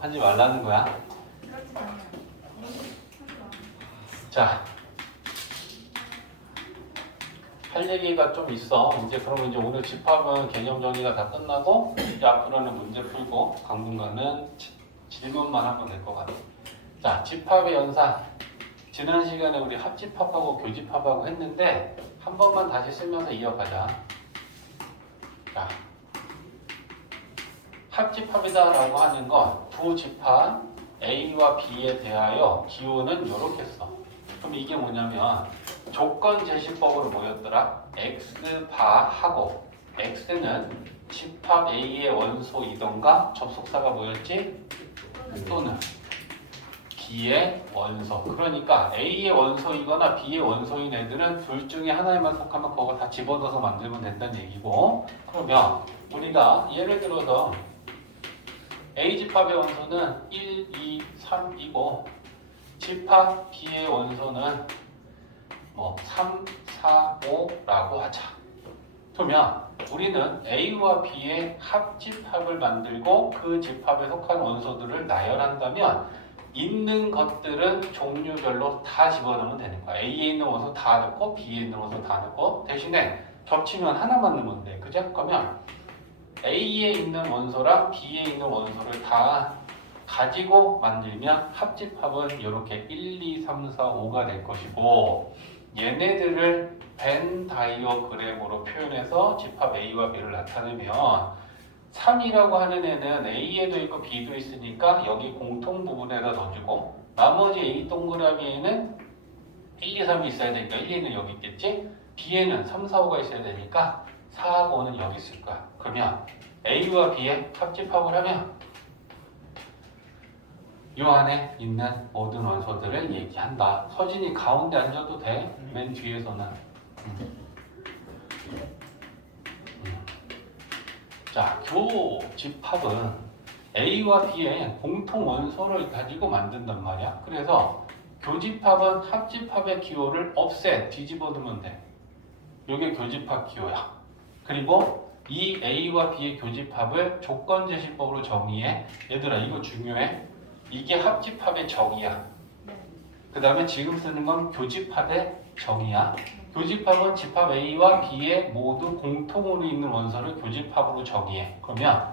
하지 말라는 거야. 자, 할 얘기가 좀 있어. 이제 그러면 이제 오늘 집합은 개념 정리가 다 끝나고 이제 앞으로는 문제 풀고 당분간은 질문만 하면 될 것 같아. 자, 집합의 연산. 지난 시간에 우리 합집합하고 교집합하고 했는데 한 번만 다시 쓰면서 이어가자. 자, 합집합이다라고 하는 건 두 집합 A와 B에 대하여 기호는 이렇게 써. 그럼 이게 뭐냐면 조건 제시법으로 뭐였더라? X바하고 X는 집합 A의 원소이던가 접속사가 뭐였지? 또는 B의 원소. 그러니까 A의 원소이거나 B의 원소인 애들은 둘 중에 하나에만 속하면 그거 다 집어넣어서 만들면 된다는 얘기고, 그러면 우리가 예를 들어서 A 집합의 원소는 1, 2, 3이고 집합 B의 원소는 뭐 3, 4, 5라고 하자. 그러면 우리는 A와 B의 합집합을 만들고 그 집합에 속한 원소들을 나열한다면 있는 것들은 종류별로 다 집어넣으면 되는 거야. A에 있는 원소 다 넣고 B에 있는 원소 다 넣고 대신에 겹치면 하나만 넣으면 돼. 그죠? 그러면 A에 있는 원소랑 B에 있는 원소를 다 가지고 만들면 합집합은 이렇게 1, 2, 3, 4, 5가 될 것이고, 얘네들을 벤 다이어그램으로 표현해서 집합 A와 B를 나타내면 3이라고 하는 애는 A에도 있고 B도 있으니까 여기 공통 부분에다 넣어주고, 나머지 A 동그라미에는 1, 2, 3이 있어야 되니까 1, 2는 여기 있겠지? B에는 3, 4, 5가 있어야 되니까 4하고 5는 여기 있을 거야. 그러면 A와 B의 합집합을 하면 이 안에 있는 모든 원소들을 얘기한다. 서진이 가운데 앉아도 돼. 맨 뒤에서는. 자, 교집합은 A와 B의 공통 원소를 가지고 만든단 말이야. 그래서 교집합은 합집합의 기호를 없애, 뒤집어 두면 돼. 이게 교집합 기호야. 그리고 이 A와 B의 교집합을 조건제시법으로 정의해. 얘들아, 이거 중요해. 이게 합집합의 정의야. 그 다음에 지금 쓰는 건 교집합의 정의야. 교집합은 집합 A와 B의 모두 공통으로 있는 원소를 교집합으로 정의해. 그러면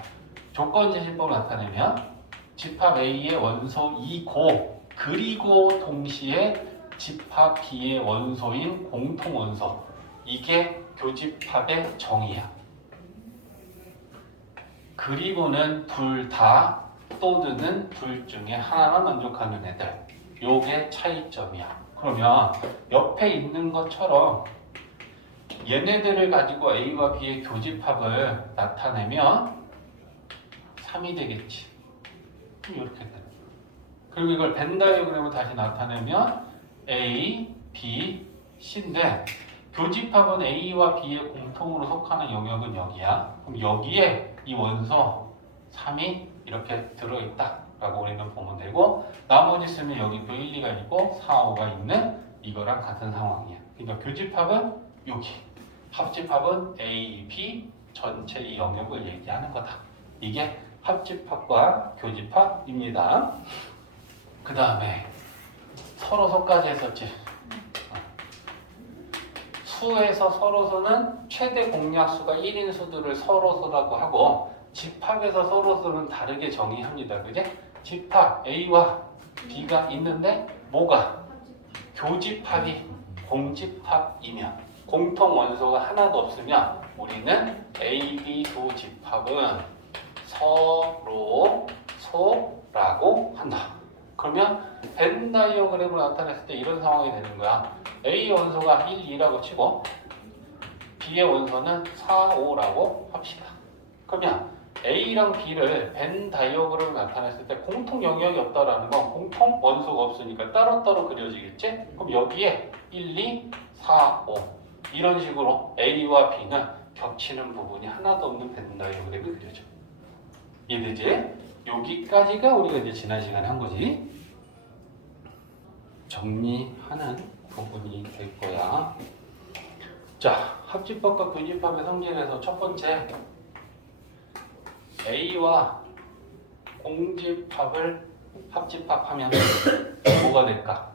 조건제시법을 나타내면 집합 A의 원소 2고 그리고 동시에 집합 B의 원소인 공통 원소. 이게 교집합의 정의야. 그리고는 둘 다, 또는 둘 중에 하나만 만족하는 애들. 요게 차이점이야. 그러면 옆에 있는 것처럼 얘네들을 가지고 A와 B의 교집합을 나타내면 3이 되겠지. 이렇게 되는 거야. 그리고 이걸 벤 다이어그램으로 다시 나타내면 A, B, C인데 교집합은 A와 B의 공통으로 속하는 영역은 여기야. 그럼 여기에 이 원소 3이 이렇게 들어있다 라고 우리는 보면 되고, 나머지 쓰면 여기 또 1, 2가 있고 4, 5가 있는 이거랑 같은 상황이야. 그러니까 교집합은 여기, 합집합은 A, B 전체 이 영역을 얘기하는 거다. 이게 합집합과 교집합입니다. 그 다음에 서로서까지 했었지. 수에서 서로서는 최대 공약수가 1인 수들을 서로서라고 하고, 집합에서 서로서는 다르게 정의합니다. 그제? 집합 A와 B가 있는데 뭐가? 교집합이 공집합이면, 공통 원소가 하나도 없으면 우리는 A, B 두 집합은 서로소라고 한다. 그러면 벤 다이어그램으로 나타냈을 때 이런 상황이 되는 거야. A 원소가 1, 2라고 치고 B의 원소는 4, 5라고 합시다. 그러면 A랑 B를 벤 다이어그램으로 나타냈을 때 공통 영역이 없다라는 건 공통 원소가 없으니까 따로따로 그려지겠지? 그럼 여기에 1, 2, 4, 5 이런 식으로 A와 B는 겹치는 부분이 하나도 없는 벤 다이어그램이 그려져. 이해되지? 여기까지가 우리가 이제 지난 시간에 한 거지. 정리하는 부분이 될 거야. 자, 합집합과 교집합의 성질에서 첫 번째, A와 공집합을 합집합하면 뭐가 될까?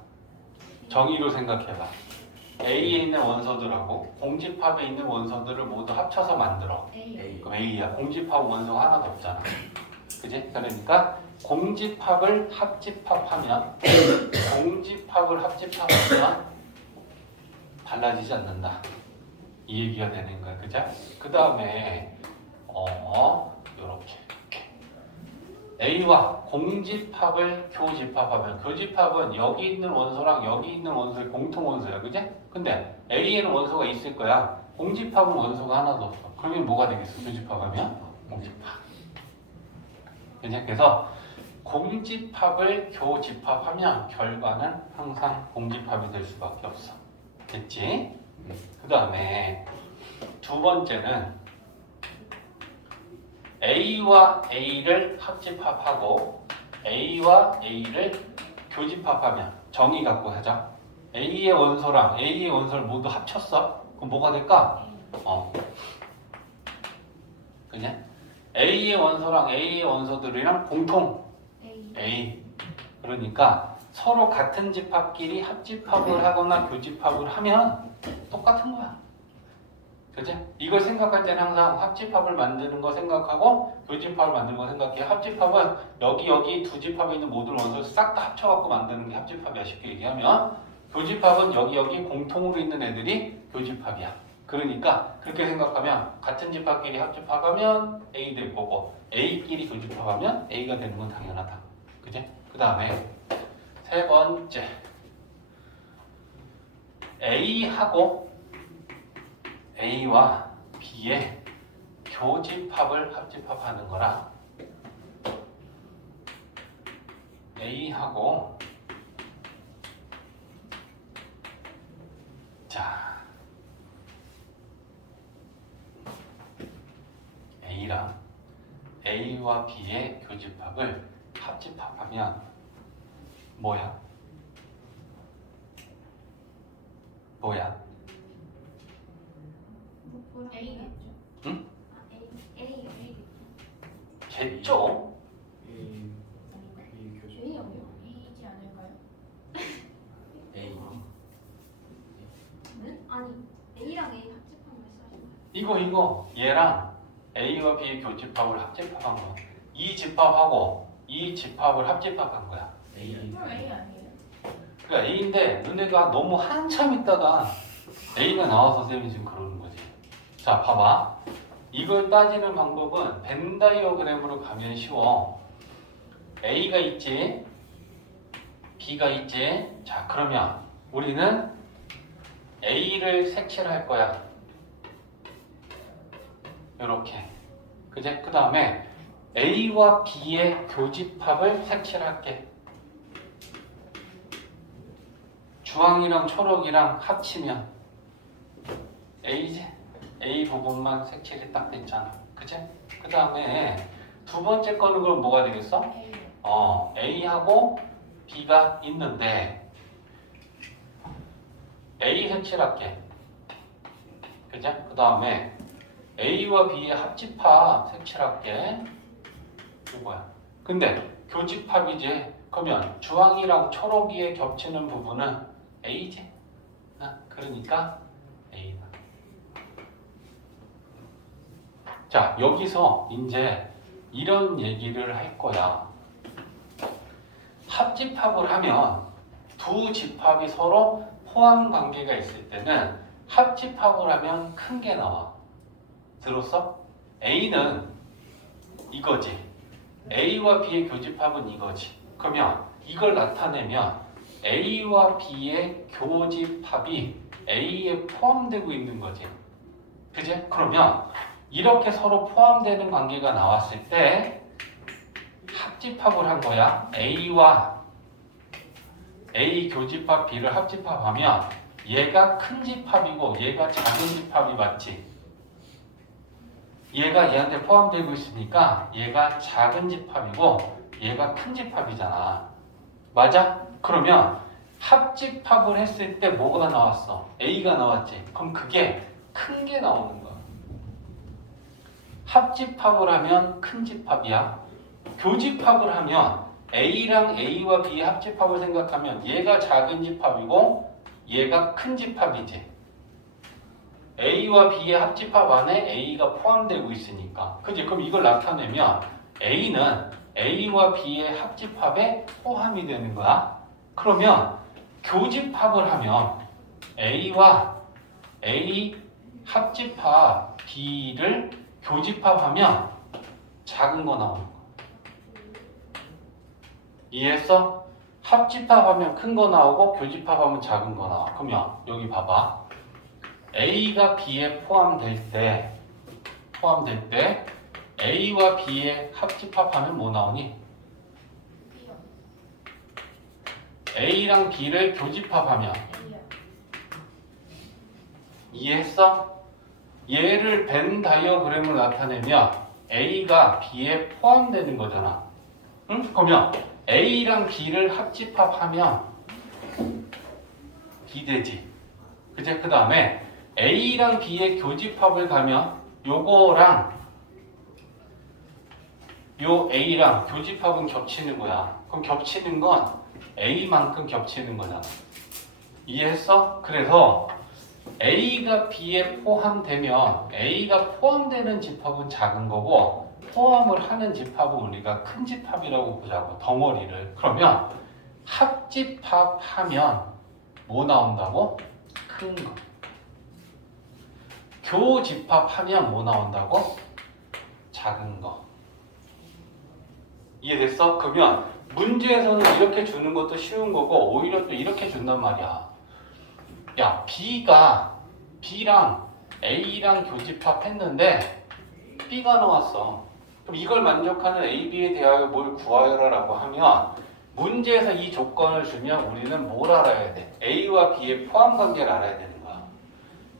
정의로 생각해봐. A에 있는 원소들하고 공집합에 있는 원소들을 모두 합쳐서 만들어. 그럼 A야. 공집합 원소가 하나도 없잖아. 그지? 그러니까 공집합을 합집합하면 달라지지 않는다. 이 얘기가 되는 거야. 그죠? 그 다음에 요렇게 A와 공집합을 교집합하면 교집합은 여기 있는 원소랑 여기 있는 원소의 공통 원소야. 그지? 근데 A에는 원소가 있을 거야. 공집합은 원소가 하나도 없어. 그러면 뭐가 되겠어? 교집합하면? 공집합. 그지? 그래서 공집합을 교집합하면 결과는 항상 공집합이 될 수밖에 없어. 됐지? 그 다음에 두 번째는 A와 A를 합집합하고 A와 A를 교집합하면 정의 갖고 하자. A의 원소랑 A의 원소를 모두 합쳤어. 그럼 뭐가 될까? 그냥 A의 원소랑 A의 원소들이랑 공통 A. 그러니까 서로 같은 집합끼리 합집합을 하거나 교집합을 하면 똑같은 거야. 그치? 이걸 생각할 때는 항상 합집합을 만드는 거 생각하고 교집합을 만드는 거 생각해. 합집합은 여기 두 집합에 있는 모든 원소를 싹 다 합쳐갖고 만드는 게 합집합이야. 쉽게 얘기하면 교집합은 여기 공통으로 있는 애들이 교집합이야. 그러니까 그렇게 생각하면 같은 집합끼리 합집합하면 A 될 거고 A끼리 교집합하면 A가 되는 건 당연하다. 그치? 그 다음에 세 번째 A와 B의 교집합을 합집합하는 거라. A하고 A랑 A와 B의 교집합을 합집합하면 뭐야? A겠죠. 응? A. 겠죠? A이지 않을까요? 아니 A랑 A 합집한 말씀하신 이거 얘랑 A와 B의 교집합을 합집합한 거야. 이 집합하고 이 집합을 합집합한 거야. 그럼 A 아니에요? 그러니까 A인데 너네가 너무 한참 있다가 A가 나와서 쌤이 지금 그러는 거지. 자, 봐봐. 이걸 따지는 방법은 벤 다이어그램으로 가면 쉬워. A가 있지, B가 있지. 자, 그러면 우리는 A를 색칠을 할 거야. 이렇게. 그제? 그 다음에 A와 B의 교집합을 색칠할게. 주황이랑 초록이랑 합치면 A지? A 부분만 색칠이 딱 됐잖아. 그제? 그 다음에 두 번째 거는 그럼 뭐가 되겠어? A하고 B가 있는데 A 색칠할게. 그제? 그 다음에 A와 B의 합집합 색칠할게. 이거야. 근데 교집합이지. 그러면 주황이랑 초록이 겹치는 부분은 A지. 그러니까 A다. 자, 여기서 이제 이런 얘기를 할 거야. 합집합을 하면 두 집합이 서로 포함 관계가 있을 때는 합집합을 하면 큰 게 나와. 들었어? A는 이거지. A와 B의 교집합은 이거지. 그러면 이걸 나타내면 A와 B의 교집합이 A에 포함되고 있는 거지. 그지? 그러면 이렇게 서로 포함되는 관계가 나왔을 때 합집합을 한 거야. A와 A 교집합 B를 합집합하면 얘가 큰 집합이고 얘가 작은 집합이 맞지. 얘가 얘한테 포함되고 있으니까 얘가 작은 집합이고 얘가 큰 집합이잖아. 맞아? 그러면 합집합을 했을 때 뭐가 나왔어? A가 나왔지. 그럼 그게 큰 게 나오는 거야. 합집합을 하면 큰 집합이야. 교집합을 하면 A랑 A와 B의 합집합을 생각하면 얘가 작은 집합이고 얘가 큰 집합이지. A와 B의 합집합 안에 A가 포함되고 있으니까. 그지? 그럼 이걸 나타내면 A는 A와 B의 합집합에 포함이 되는 거야. 그러면 교집합을 하면 A와 A 합집합 B를 교집합하면 작은 거 나오는 거야. 이해했어? 합집합하면 큰 거 나오고 교집합하면 작은 거 나와. 그러면 여기 봐봐. A가 B에 포함될 때 A와 B의 합집합하면 뭐 나오니? B요. A랑 B를 교집합하면 A요. 이해했어? 얘를 벤 다이어그램으로 나타내면 A가 B에 포함되는 거잖아. 응? 그러면 A랑 B를 합집합하면 B 되지. 그제? 그 다음에 A랑 B의 교집합을 가면 요거랑 요 A랑 교집합은 겹치는 거야. 그럼 겹치는 건 A만큼 겹치는 거잖아. 이해했어? 그래서 A가 B에 포함되면 A가 포함되는 집합은 작은 거고 포함을 하는 집합은 우리가 큰 집합이라고 보자고. 덩어리를. 그러면 합집합하면 뭐 나온다고? 큰 거. 교집합하면 뭐 나온다고? 작은 거. 이해됐어? 그러면 문제에서는 이렇게 주는 것도 쉬운 거고 오히려 또 이렇게 준단 말이야. 야, B랑 A랑 교집합했는데 B가 나왔어. 그럼 이걸 만족하는 A, B에 대하여 뭘 구하여라 라고 하면 문제에서 이 조건을 주면 우리는 뭘 알아야 돼? A와 B의 포함 관계를 알아야 되는 거야.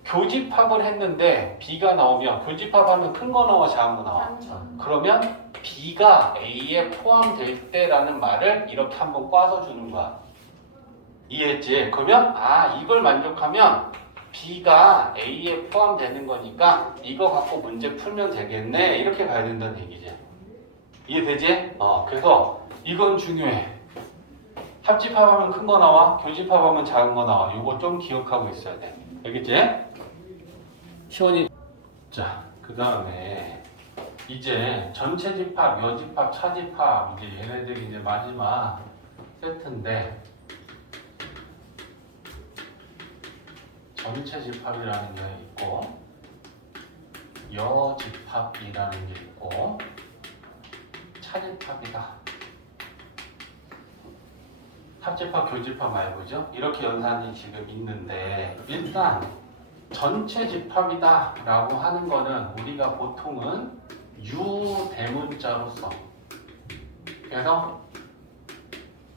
교집합을 했는데 B가 나오면 교집합하면 큰 거 나와 작은 거 나와? 그러면 B가 A에 포함될 때라는 말을 이렇게 한번 꽈서 주는 거야. 이해했지? 그러면 이걸 만족하면 B가 A에 포함되는 거니까 이거 갖고 문제 풀면 되겠네 이렇게 가야 된다는 얘기지. 이해되지? 그래서 이건 중요해. 합집합하면 큰 거 나와, 교집합하면 작은 거 나와. 이거 좀 기억하고 있어야 돼. 알겠지? 시원이. 자, 그 다음에 이제 전체 집합, 여집합, 차집합 이제 얘네들이 이제 마지막 세트인데 전체 집합이라는 게 있고 여집합이라는 게 있고 차집합이다. 합집합, 교집합 말고죠. 이렇게 연산이 지금 있는데 일단 전체 집합이다 라고 하는 거는 우리가 보통은 유대문자로 써. 그래서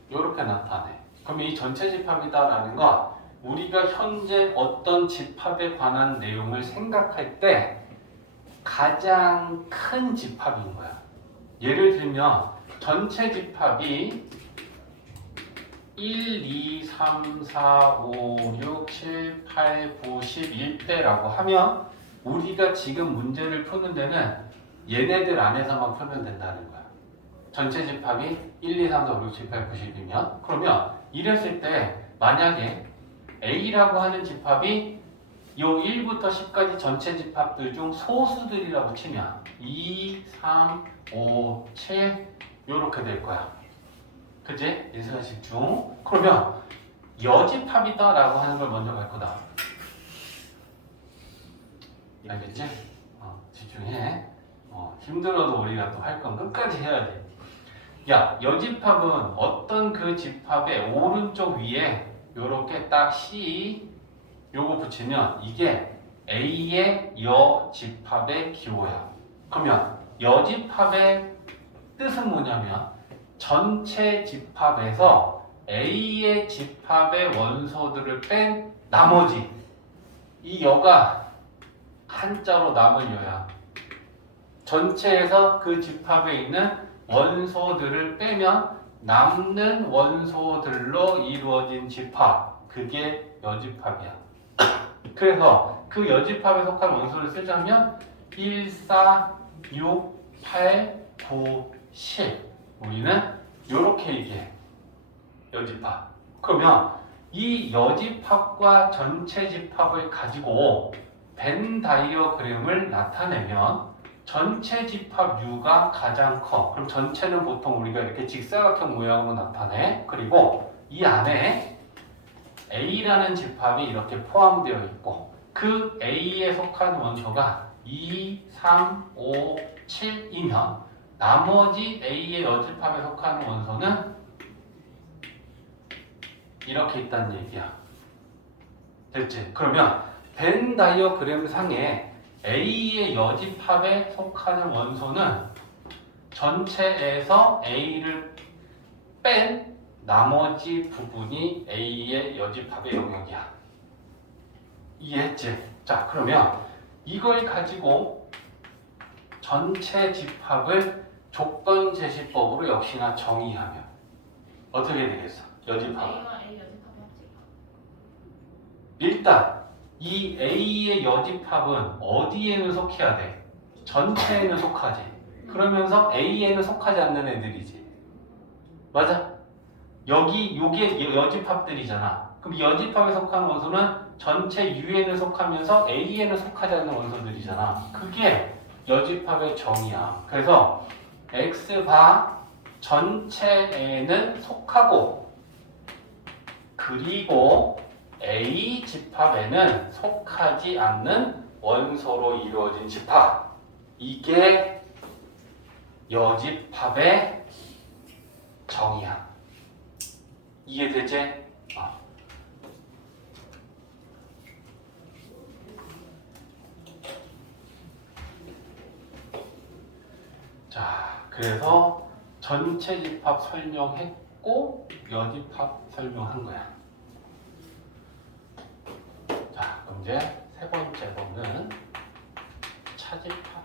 이렇게 나타내. 그럼 이 전체 집합이다 라는 건 우리가 현재 어떤 집합에 관한 내용을 생각할 때 가장 큰 집합인 거야. 예를 들면 전체 집합이 1, 2, 3, 4, 5, 6, 7, 8, 9, 11대라고 하면 우리가 지금 문제를 푸는 데는 얘네들 안에서만 풀면 된다는 거야. 전체 집합이 1, 2, 3, 4, 5, 6, 7, 8, 9, 10이면 그러면 이랬을 때 만약에 A라고 하는 집합이 요 1부터 10까지 전체 집합들 중 소수들이라고 치면 2, 3, 5, 7 요렇게 될 거야. 그지? 인수분식 중. 그러면 여집합이다 라고 하는 걸 먼저 갈 거다. 알겠지? 집중해. 힘들어도 우리가 또 할 건 끝까지 해야 돼. 야, 여집합은 어떤 그 집합의 오른쪽 위에 요렇게 딱 C 요거 붙이면 이게 A의 여집합의 기호야. 그러면 여집합의 뜻은 뭐냐면 전체 집합에서 A의 집합의 원소들을 뺀 나머지 이 여가 한자로 남을 여야. 전체에서 그 집합에 있는 원소들을 빼면 남는 원소들로 이루어진 집합, 그게 여집합이야. 그래서 그 여집합에 속한 원소를 쓰자면 1, 4, 6, 8, 9, 10 우리는 이렇게 얘기해. 여집합. 그러면 이 여집합과 전체 집합을 가지고 벤 다이어그램을 나타내면 전체 집합 U가 가장 커. 그럼 전체는 보통 우리가 이렇게 직사각형 모양으로 나타내. 그리고 이 안에 A라는 집합이 이렇게 포함되어 있고 그 A에 속한 원소가 2, 3, 5, 7이면 나머지 A의 여집합에 속하는 원소는 이렇게 있다는 얘기야. 됐지? 그러면 벤 다이어그램 상에 A의 여집합에 속하는 원소는 전체에서 A를 뺀 나머지 부분이 A의 여집합의 영역이야. 이해했지? 자, 그러면 이걸 가지고 전체 집합을 조건제시법으로 역시나 정의하면 어떻게 되겠어? 여집합. A와 A 여집합이 합집합. 일단 이 A의 여집합은 어디에는 속해야 돼? 전체에는 속하지. 그러면서 A에는 속하지 않는 애들이지. 맞아? 요게 여집합들이잖아. 그럼 이 여집합에 속하는 원소는 전체 U에는 속하면서 A에는 속하지 않는 원소들이잖아. 그게 여집합의 정의야. 그래서 X바 전체에는 속하고 그리고 A 집합에는 속하지 않는 원소로 이루어진 집합. 이게 여집합의 정의야. 이해되지? 자, 그래서 전체 집합 설명했고 여집합 설명한 거야. 자, 그럼 이제 세 번째 거는 차집합.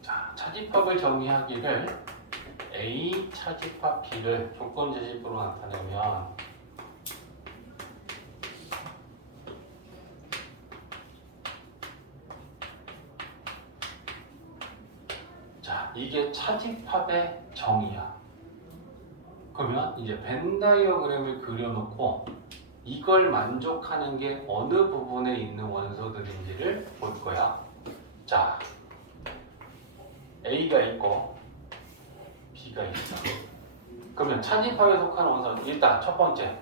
자, 차집합을 정의하기를 A 차집합 B를 조건제시법으로 나타내면 자, 이게 차집합의 정의야. 그러면 이제 벤 다이어그램을 그려놓고 이걸 만족하는 게 어느 부분에 있는 원소들인지를 볼 거야. 자, A가 있고 B가 있어. 그러면 차집합에 속하는 원소는 일단 첫 번째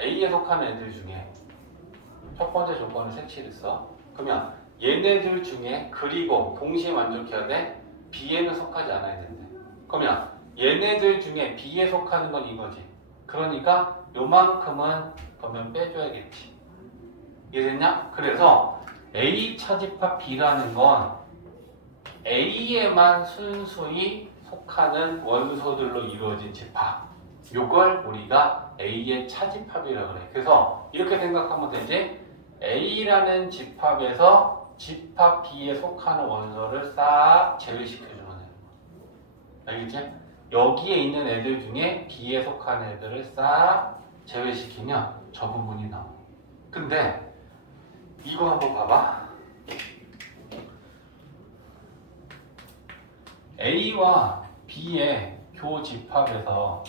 A에 속하는 애들 중에 첫 번째 조건을 색칠했어. 그러면 얘네들 중에 그리고 동시에 만족해야 돼. B에는 속하지 않아야 된대. 그러면 얘네들 중에 B에 속하는 건 이거지. 그러니까 요만큼은 그러면 빼줘야겠지. 이해됐냐? 그래서 A 차집합 B라는 건 A에만 순수히 속하는 원소들로 이루어진 집합. 요걸 우리가 A의 차집합이라고 그래. 그래서 이렇게 생각하면 되지. A라는 집합에서 집합 B에 속하는 원소를 싹 제외시켜주면 되는 거야. 알겠지? 여기에 있는 애들 중에 B에 속하는 애들을 싹 제외시키면 저 부분이 나와. 근데 이거 한번 봐봐. A와 B의 교집합에서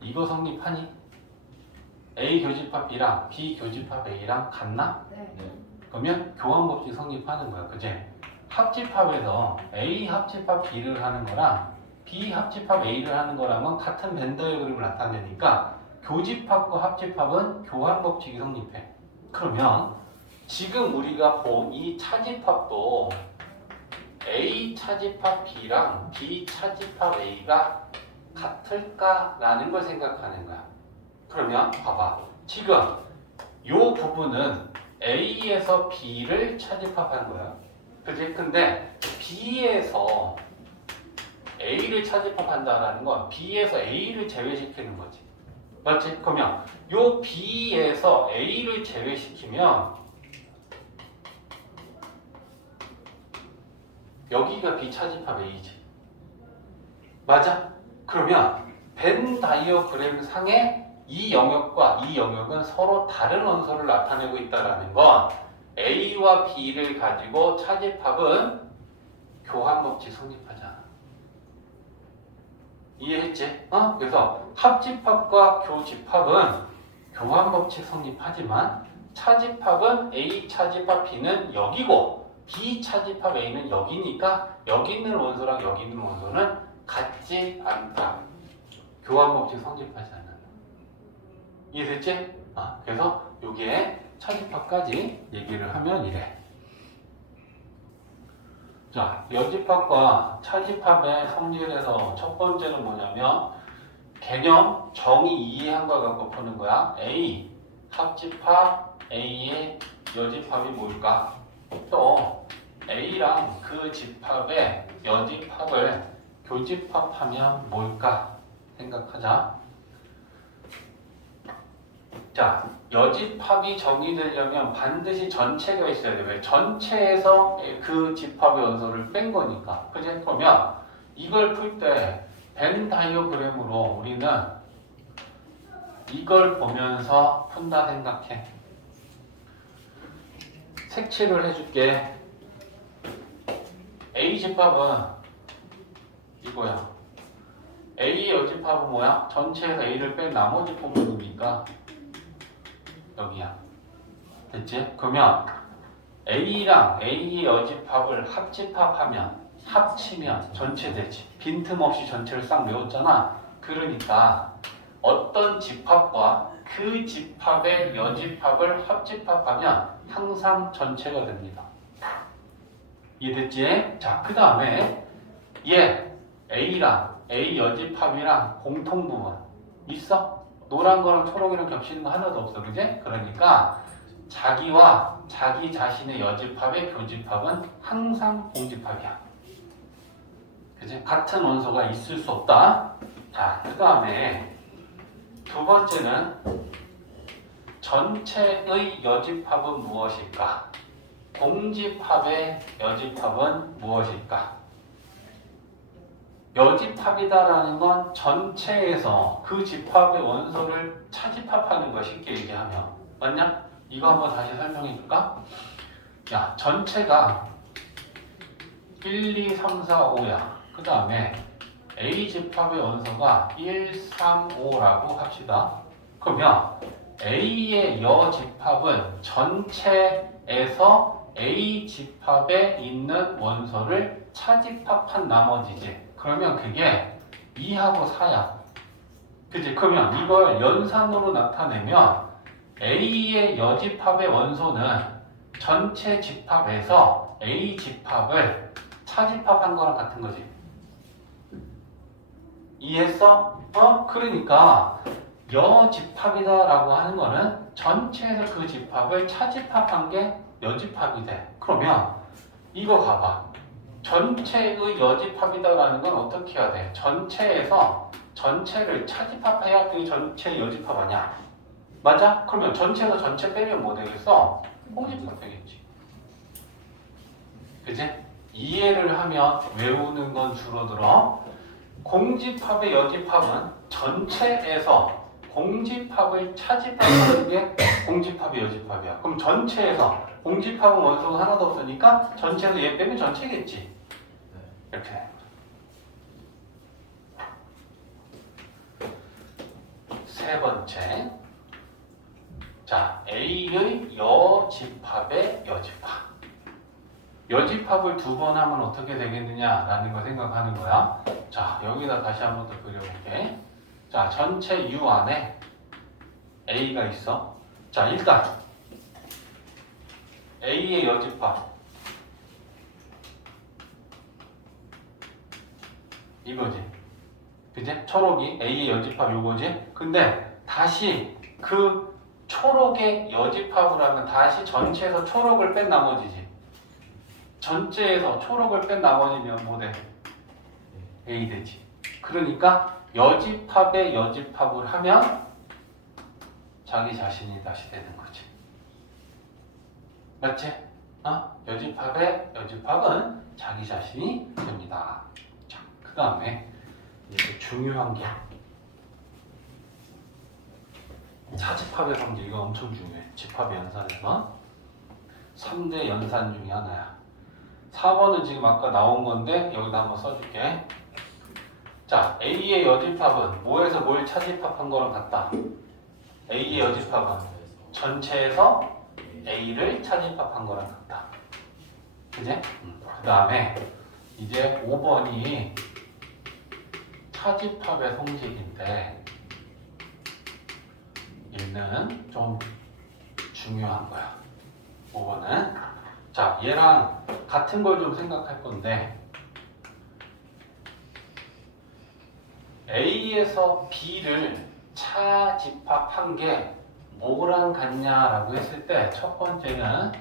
이거 성립하니? A 교집합 B랑 B 교집합 A랑 같나? 네. 그러면 교환법칙 성립하는 거야. 그치? 합집합에서 A 합집합 B를 하는 거랑 B 합집합 A를 하는 거랑은 같은 벤 다이어그램을 나타내니까 교집합과 합집합은 교환법칙이 성립해. 그러면 지금 우리가 본 이 차집합도 A 차집합 B랑 B 차집합 A가 같을까라는 걸 생각하는 거야. 그러면 봐봐. 지금 이 부분은 A에서 B를 차집합한 거야. 그치? 근데 B에서 A를 차집합한다는 건 B에서 A를 제외시키는 거지. 맞지? 그러면 요 B에서 A를 제외시키면 여기가 B 차집합 A지. 맞아? 그러면 벤 다이어그램 상에 이 영역과 이 영역은 서로 다른 원소를 나타내고 있다는 건 A와 B를 가지고 차집합은 교환법칙 성립하잖아. 이해했지? 그래서 합집합과 교집합은 교환 법칙 성립하지만 차집합은 A 차집합 B는 여기고 B 차집합 A는 여기니까 여기 있는 원소랑 여기 있는 원소는 같지 않다. 교환 법칙 성립하지 않는다. 이해됐지? 그래서 여기에 차집합까지 얘기를 하면 이래. 자, 여집합과 차집합의 성질에서 첫 번째는 뭐냐면 개념 정의 이해한 거 갖고 푸는 거야. A 합집합 A의 여집합이 뭘까? 또 A랑 그 집합의 여집합을 교집합하면 뭘까? 생각하자. 자, 여집합이 정의되려면 반드시 전체가 있어야 돼. 왜? 전체에서 그 집합의 원소를 뺀 거니까. 그지? 그러면 이걸 풀 때 벤 다이어그램으로 우리는 이걸 보면서 푼다 생각해. 색칠을 해줄게. A 집합은 이거야. A의 여집합은 뭐야? 전체에서 A를 뺀 나머지 부분이니까 여기야. 됐지? 그러면 A랑 A의 여집합을 합집합하면 합치면 전체 되지. 빈틈없이 전체를 싹 외웠잖아. 그러니까 어떤 집합과 그 집합의 여집합을 합집합하면 항상 전체가 됩니다. 이해됐지? 자, 그 다음에 얘 A랑 A 여집합이랑 공통부분 있어? 노란 거랑 초록이랑 겹치는 거 하나도 없어. 그지? 그러니까 자기와 자기 자신의 여집합의 교집합은 항상 공집합이야. 그지? 같은 원소가 있을 수 없다. 자, 그 다음에 두 번째는 전체의 여집합은 무엇일까? 공집합의 여집합은 무엇일까? 여집합이다라는 건 전체에서 그 집합의 원소를 차집합하는 거 쉽게 얘기하면 맞냐? 이거 한번 다시 설명해 줄까? 야, 전체가 1, 2, 3, 4, 5야. 그 다음에 A 집합의 원소가 1, 3, 5라고 합시다. 그러면 A의 여집합은 전체에서 A 집합에 있는 원소를 차집합한 나머지지. 그러면 그게 2하고 4야. 그치? 그러면 이걸 연산으로 나타내면 A의 여집합의 원소는 전체 집합에서 A 집합을 차집합한 거랑 같은 거지. 이해했어? 그러니까 여집합이다라고 하는 거는 전체에서 그 집합을 차집합한 게 여집합이 돼. 그러면 이거 봐봐. 전체의 여집합이다라는 건 어떻게 해야 돼? 전체에서 전체를 차집합해야 그 전체 여집합 아니야? 맞아? 그러면 전체에서 전체 빼면 뭐 되겠어? 공집합 되겠지. 그치? 이해를 하면 외우는 건 줄어들어. 공집합의 여집합은 전체에서 공집합을 차집합하는 게 공집합의 여집합이야. 그럼 전체에서 공집합은 원소가 하나도 없으니까 전체에서 얘 빼면 전체겠지. 이렇게. 세 번째. 자, A의 여집합의 여집합. 여집합을 두 번 하면 어떻게 되겠느냐라는 걸 생각하는 거야. 자, 여기다 다시 한번 더 그려볼게. 자, 전체 U 안에 A가 있어. 자, 일단 A의 여집합 이거지. 그지? 초록이 A의 여집합 요거지? 근데 다시 그 초록의 여집합을 하면 다시 전체에서 초록을 뺀 나머지지. 전체에서 초록을 뺀 나머지면 뭐 돼? A 되지. 그러니까 여집합의 여집합을 하면 자기 자신이 다시 되는 거지. 맞지? 여집합의 여집합은 자기 자신이 됩니다. 자, 그 다음에 이제 중요한 게 차집합의 성질. 이거 엄청 중요해. 집합의 연산에서 3대 연산 중에 하나야. 4번은 지금 아까 나온 건데 여기다 한번 써줄게. 자, A의 여집합은 뭐에서 뭘 차집합한 거랑 같다. A의 여집합은 전체에서 A를 차집합한 거랑 같다. 그지? 그 다음에 이제 5번이 차집합의 성질인데 얘는 좀 중요한 거야. 5번은 자, 얘랑 같은 걸 좀 생각할 건데 A에서 B를 차집합한 게 뭐랑 같냐라고 했을 때 첫 번째는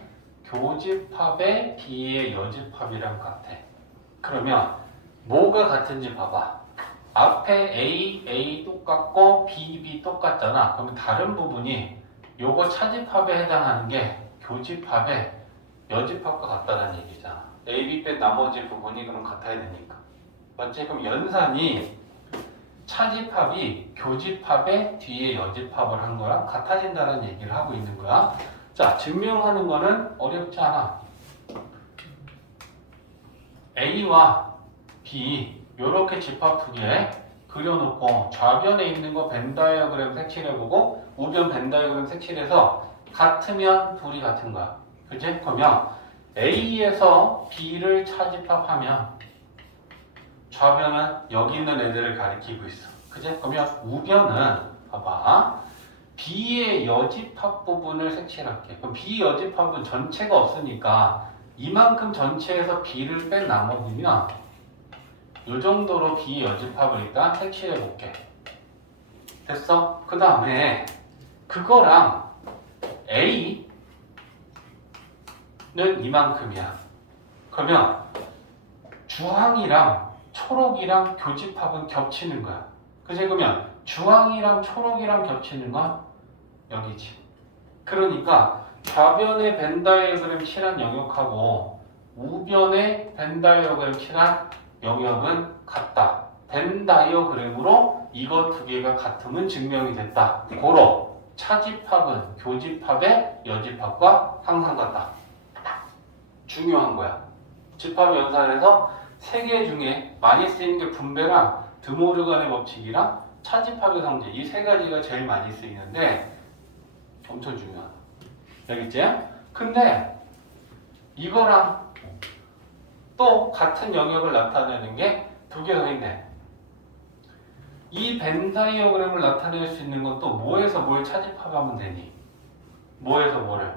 교집합의 B의 여집합이랑 같아. 그러면 뭐가 같은지 봐봐. 앞에 A 똑같고 B 똑같잖아. 그러면 다른 부분이 요거 차집합에 해당하는 게 교집합의 여집합과 같다는 얘기잖아. AB 뺀 나머지 부분이 그럼 같아야 되니까. 맞지? 그럼 연산이 차집합이 교집합의 뒤에 여집합을 한 거랑 같아진다는 얘기를 하고 있는 거야. 자, 증명하는 거는 어렵지 않아. A와 B 요렇게 집합 두 개 그려놓고 좌변에 있는 거 벤 다이어그램 색칠해보고 우변 벤 다이어그램 색칠해서 같으면 둘이 같은 거야. 그치? 그러면 A에서 B를 차집합하면 좌변은 여기 있는 애들을 가리키고 있어. 그치? 그러면 우변은 봐봐. B의 여집합 부분을 색칠할게. 그럼 B 여집합은 전체가 없으니까 이만큼 전체에서 B를 뺀 나머지면 이 정도로 B 여집합을 일단 색칠해 볼게. 됐어? 그 다음에 그거랑 A는 이만큼이야. 그러면 주황이랑 초록이랑 교집합은 겹치는 거야. 그치? 그러면 주황이랑 초록이랑 겹치는 건 여기지. 그러니까 좌변의 벤 다이어그램 칠한 영역하고 우변의 벤 다이어그램 칠한 영역은 같다. 벤 다이어그램으로 이거 두 개가 같으면 증명이 됐다. 고로 차집합은 교집합의 여집합과 항상 같다. 중요한 거야. 집합 연산에서 세 개 중에 많이 쓰이는 게 분배랑 드모르간의 법칙이랑 차집합의 성질 이 세 가지가 제일 많이 쓰이는데 엄청 중요하다. 알겠지? 근데 이거랑 또 같은 영역을 나타내는 게 두 개 더 있네. 이 벤 다이어그램을 나타낼 수 있는 건 또 뭐에서 뭘 차집합하면 되니? 뭐에서 뭐를?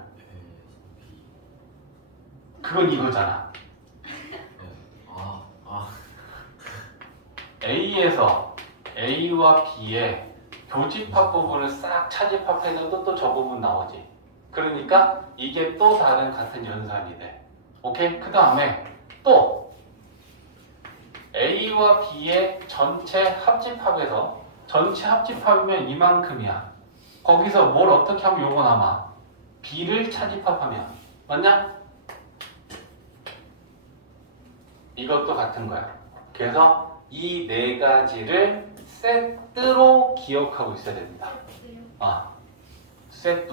그건 이거잖아. A에서 A와 B의 교집합 부분을 싹 차집합해서 또 저 부분 나오지. 그러니까 이게 또 다른 같은 연산이 돼. 오케이? 그 다음에 또 A와 B의 전체 합집합에서 전체 합집합이면 이만큼이야. 거기서 뭘 어떻게 하면 요거 남아? B를 차집합하면 맞냐? 이것도 같은 거야. 그래서 이 네 가지를 세트로 기억하고 있어야 됩니다. 세트.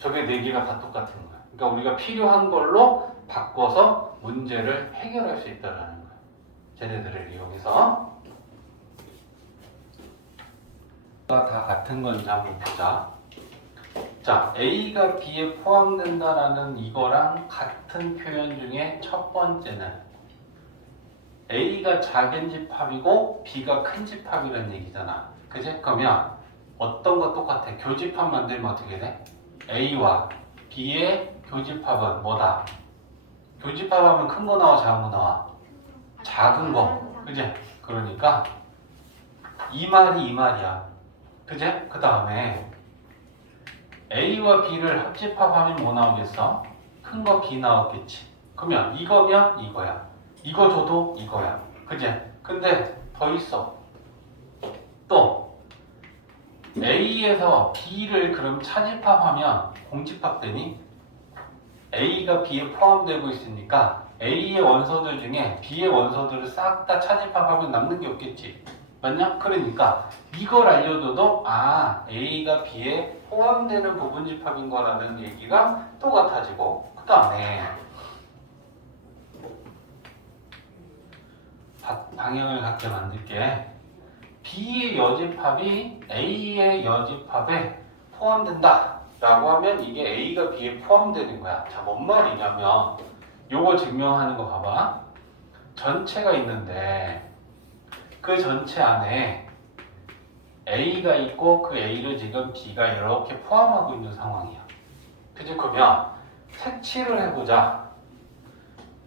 저게 네 개가 다 똑같은 거야. 그러니까 우리가 필요한 걸로 바꿔서 문제를 해결할 수 있다는 거야. 쟤네들을 이용해서. 다 같은 건지 한번 보자. 자, A가 B에 포함된다라는 이거랑 같은 표현 중에 첫 번째는 A가 작은 집합이고 B가 큰 집합이라는 얘기잖아. 그치? 그러면 어떤 거 똑같아? 교집합 만들면 어떻게 돼? A와 B의 교집합은 뭐다? 교집합하면 큰 거 나와, 작은 거 나와? 작은 거. 그치? 그러니까 이 말이 이 말이야. 그치? 그 다음에 A와 B를 합집합하면 뭐 나오겠어? 큰 거 B 나왔겠지. 그러면 이거면 이거야. 이거 줘도 이거야. 그지? 근데 더 있어. 또 A에서 B를 그럼 차집합하면 공집합 되니? A가 B에 포함되고 있으니까 A의 원소들 중에 B의 원소들을 싹 다 차집합하면 남는 게 없겠지. 맞냐? 그러니까 이걸 알려줘도 A가 B에 포함되는 부분 집합인 거라는 얘기가 또 같아지고 그 다음에 방향을 갖게 만들게. B의 여집합이 A의 여집합에 포함된다 라고 하면 이게 A가 B에 포함되는 거야. 자, 뭔 말이냐면 요거 증명하는 거 봐봐. 전체가 있는데 그 전체 안에 A가 있고 그 A를 지금 B가 이렇게 포함하고 있는 상황이야. 그치? 그러면 색칠을 해보자.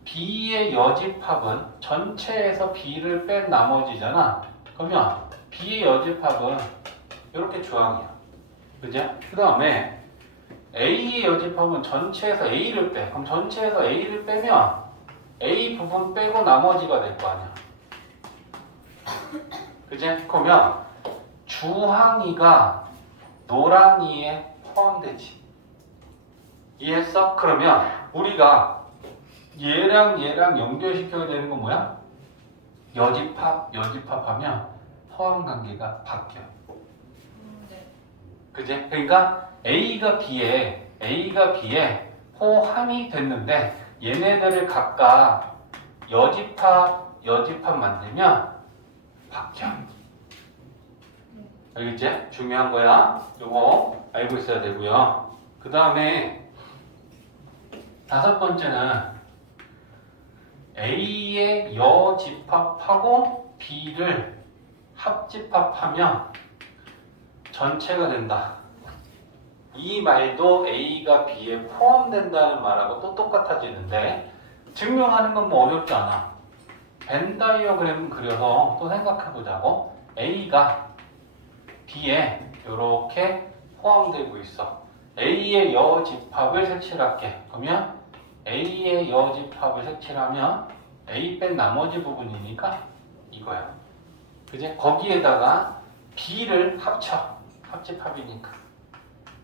B의 여집합은 전체에서 B를 뺀 나머지잖아. 그러면 B의 여집합은 이렇게 주황이야. 그죠? 그 다음에 A의 여집합은 전체에서 A를 빼. 그럼 전체에서 A를 빼면 A 부분 빼고 나머지가 될 거 아니야. 그지? 그러면 주황이가 노랑이에 포함되지. 이해했어? 그러면 우리가 얘랑 연결시켜야 되는 건 뭐야? 여집합하면 포함 관계가 바뀌어. 네. 그지? 그러니까 A가 B에 포함이 됐는데 얘네들을 각각 여집합 만들면 바뀌어. 알겠지? 중요한 거야. 요거 알고 있어야 되고요. 그 다음에 다섯 번째는 A의 여집합하고 B를 합집합하면 전체가 된다. 이 말도 A가 B에 포함된다는 말하고 또 똑같아지는데 증명하는 건 뭐 어렵지 않아. 벤 다이어그램 그려서 또 생각해보자고. A가 B에 이렇게 포함되고 있어. A의 여집합을 색칠할게. 그러면 A의 여집합을 색칠하면 A 뺀 나머지 부분이니까 이거야. 그지? 거기에다가 B를 합쳐. 합집합이니까.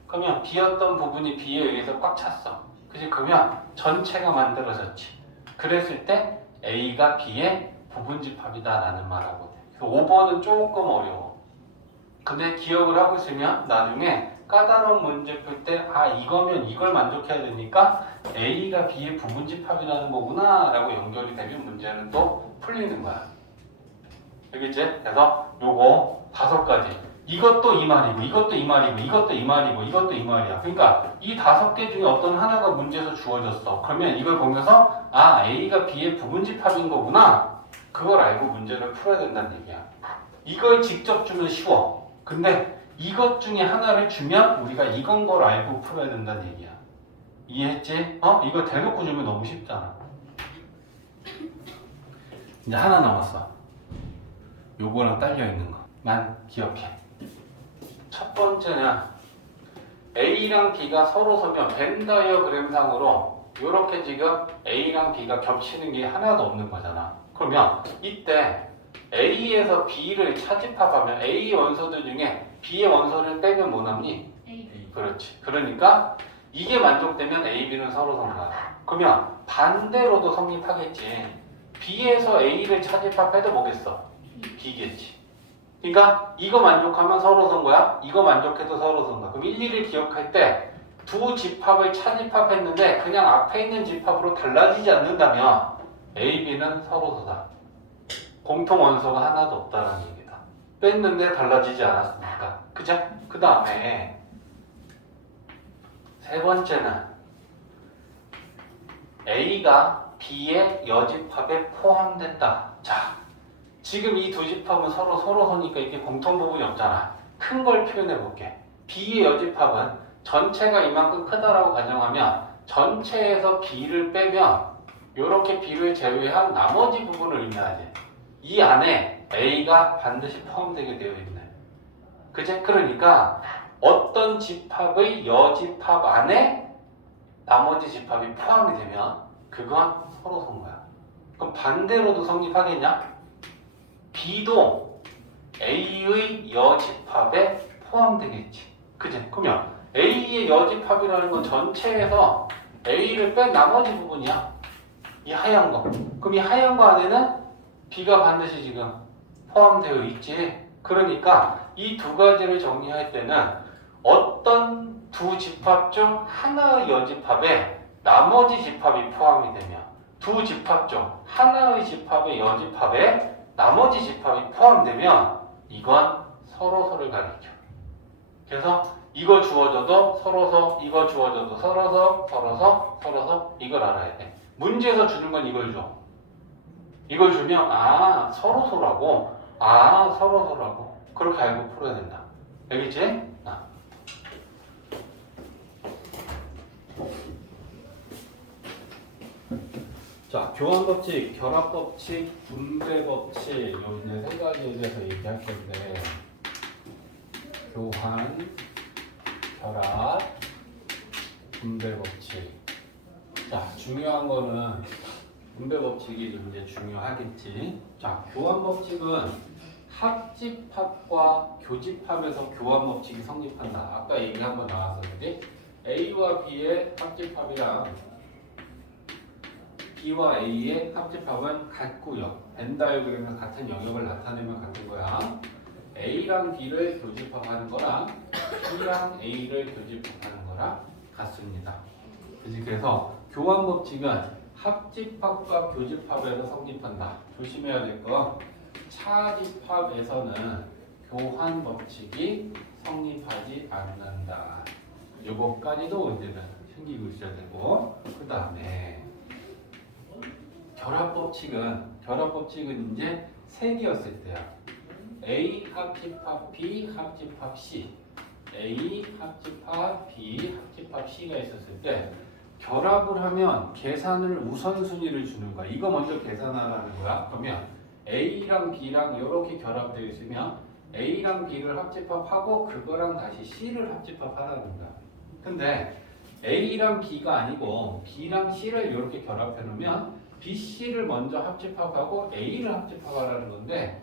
그러면 B였던 부분이 B에 의해서 꽉 찼어. 그지? 그러면 전체가 만들어졌지. 그랬을 때 A가 B의 부분집합이다라는 말하거든. 그래서 5번은 조금 어려워. 근데 기억을 하고 있으면 나중에 까다로운 문제 풀 때 이거면 이걸 만족해야 되니까 A가 B의 부분집합이라는 거구나 라고 연결이 되면 문제는 또 풀리는 거야. 알겠지? 그래서 요거 5가지. 이것도 이 말이고, 이것도 이 말이고, 이것도 이 말이고, 이것도 이 말이야. 그러니까 이 5개 중에 어떤 하나가 문제에서 주어졌어. 그러면 이걸 보면서 A가 B의 부분집합인 거구나. 그걸 알고 문제를 풀어야 된다는 얘기야. 이걸 직접 주면 쉬워. 근데 이것 중에 하나를 주면 우리가 이건 걸 알고 풀어야 된다는 얘기야. 이해했지? 이거 대놓고 주면 너무 쉽잖아. 이제 하나 남았어. 요거랑 딸려있는 거만 기억해. 첫 번째는 A랑 B가 서로 서면 벤 다이어그램상으로 이렇게 지금 A랑 B가 겹치는 게 하나도 없는 거잖아. 그러면 이때 A에서 B를 차집합하면 A 원소들 중에 B의 원소를 빼면 뭐 남니? A. 그렇지. 그러니까 이게 만족되면 A, B는 서로 성립. 그러면 반대로도 성립하겠지. B에서 A를 차집합해도 뭐겠어? B겠지. 그러니까 이거 만족하면 서로 선 거야. 이거 만족해도 서로 선 거야. 그럼 일일이 기억할 때 두 집합을 차집합했는데 그냥 앞에 있는 집합으로 달라지지 않는다면 A, B는 서로 서다. 공통 원소가 하나도 없다라는 얘기다. 뺐는데 달라지지 않았으니까. 그죠? 그 다음에 세 번째는 A가 B의 여집합에 포함된다. 자, 지금 이 두 집합은 서로 서니까 이게 공통 부분이 없잖아. 큰 걸 표현해 볼게. B의 여집합은 전체가 이만큼 크다라고 가정하면 전체에서 B를 빼면 이렇게 B를 제외한 나머지 부분을 의미하지. 이 안에 A가 반드시 포함되게 되어 있네. 그치? 그러니까 어떤 집합의 여집합 안에 나머지 집합이 포함이 되면 그건 서로 선 거야. 그럼 반대로도 성립하겠냐? B도 A의 여집합에 포함되겠지. 그치? 그러면 A의 여집합이라는 건 전체에서 A를 뺀 나머지 부분이야. 이 하얀 거. 그럼 이 하얀 거 안에는 B가 반드시 지금 포함되어 있지. 그러니까 이 두 가지를 정리할 때는 어떤 두 집합 중 하나의 여집합에 나머지 집합이 포함이 되면 두 집합 중 하나의 집합의 여집합에 나머지 집합이 포함되면 이건 서로서를 가리켜. 그래서 이거 주어져도 서로서, 이거 주어져도 서로서 이걸 알아야 돼. 문제에서 주는 건 이걸 줘. 이걸 주면 서로서라고. 서로서라고. 그렇게 알고 풀어야 된다. 알겠지? 자, 교환법칙, 결합법칙, 분배법칙 요 이제 세 가지에 대해서 얘기할 건데 교환, 결합, 분배법칙. 자, 중요한 거는 분배법칙이 좀 이제 중요하겠지. 자, 교환법칙은 합집합과 교집합에서 교환법칙이 성립한다. 아까 얘기 한번 나왔었는데 A와 B의 합집합이랑 B와 A의 합집합은 같고요. 벤 다이어그램에서 같은 영역을 나타내면 같은 거야. A랑 B를 교집합하는 거랑 B랑 A를 교집합하는 거랑 같습니다. 그래서 교환법칙은 합집합과 교집합에서 성립한다. 조심해야 될 거. 차집합에서는 교환법칙이 성립하지 않는다. 요거까지도 문제는 챙기고 있어야 되고, 그 다음에 결합법칙은 이제 세 개였을 때야. A 합집합 B 합집합 C, A 합집합 B 합집합 C가 있었을 때 결합을 하면 계산을 우선순위를 주는 거야. 이거 먼저 계산하라는 거야. 그러면 A랑 B랑 이렇게 결합되어 있으면 A랑 B를 합집합하고 그거랑 다시 C를 합집합하라는 거야. 근데 A랑 B가 아니고 B랑 C를 이렇게 결합해 놓으면 B, C를 먼저 합집합하고 A를 합집합하라는 건데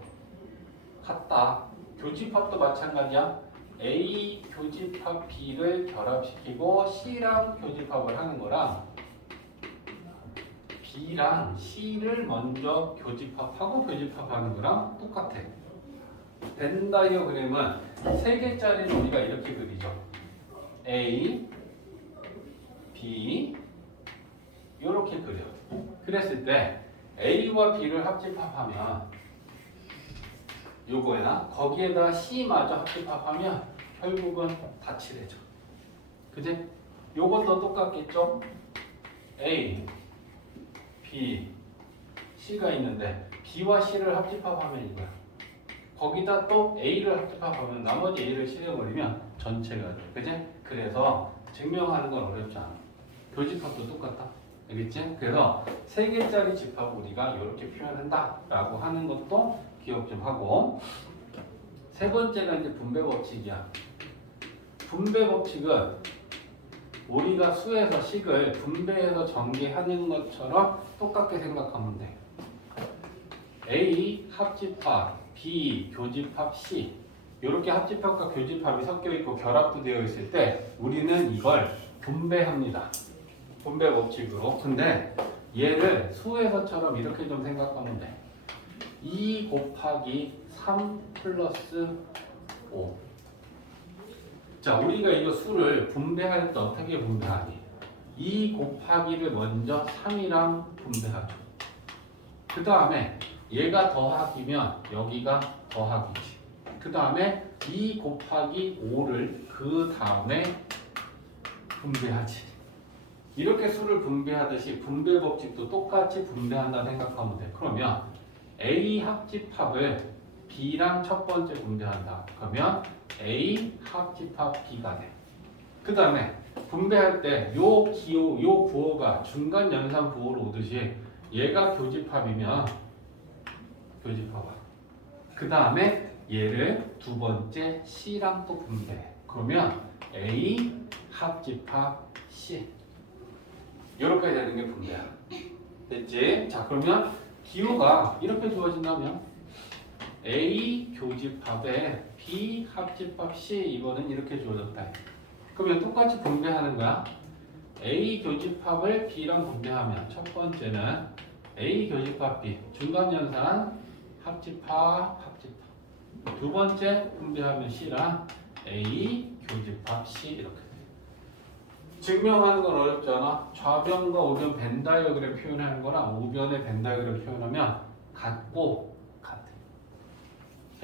같다. 교집합도 마찬가지야. A 교집합 B를 결합시키고 C랑 교집합을 하는 거랑 B랑 C를 먼저 교집합하고 교집합하는 거랑 똑같아. 벤 다이어그램은 세 개짜리를 우리가 이렇게 그리죠. A, B 이렇게 그려. 그랬을 때 A와 B를 합집합하면 요거야. 거기에다 C마저 합집합하면 결국은 다 칠해져. 그지? 요것도 똑같겠죠? A, B, C가 있는데 B와 C를 합집합하면 이거야. 거기다 또 A를 합집합하면 나머지 A를 실어버리면 전체가 돼. 그지? 그래서 증명하는 건 어렵지 않아. 교집합도 똑같다. 알겠지? 그래서 세 개짜리 집합 우리가 이렇게 표현한다 라고 하는 것도 기억 좀 하고, 세 번째가 이제 분배법칙이야. 분배법칙은 우리가 수에서 식을 분배해서 전개하는 것처럼 똑같게 생각하면 돼. A 합집합, B 교집합, C 이렇게 합집합과 교집합이 섞여 있고 결합도 되어 있을 때 우리는 이걸 분배합니다. 분배법칙으로. 근데 얘를 수에서처럼 이렇게 좀 생각하면 돼. 2 곱하기 3 플러스 5. 자, 우리가 이거 수를 분배할 때 어떻게 분배하니? 2 곱하기를 먼저 3이랑 분배하죠. 그 다음에 얘가 더하기면 여기가 더하기지. 그 다음에 2 곱하기 5를 그 다음에 분배하지. 이렇게 수를 분배하듯이 분배법칙도 똑같이 분배한다 생각하면 돼. 그러면 A 합집합을 B랑 첫 번째 분배한다. 그러면 A 합집합 B가 돼. 그 다음에 분배할 때 요 기호, 요 부호가 중간 연산 부호로 오듯이 얘가 교집합이면 교집합아. 그 다음에 얘를 두 번째 C랑 또 분배해. 그러면 A 합집합 C. 이렇게 되는 게 분배야. 됐지? 자, 그러면 기호가 이렇게 주어진다면 A 교집합에 B 합집합 C 이거는 이렇게 주어졌다. 그러면 똑같이 분배하는 거야. A 교집합을 B랑 분배하면 첫 번째는 A 교집합 B 중간 연산 합집합 두 번째 분배하면 C랑 A 교집합 C 이렇게 돼. 증명하는 건 어렵지 않아? 좌변과 우변 벤 다이어그램 표현하는 거랑 우변의 벤 다이어그램 표현하면 같고 같아.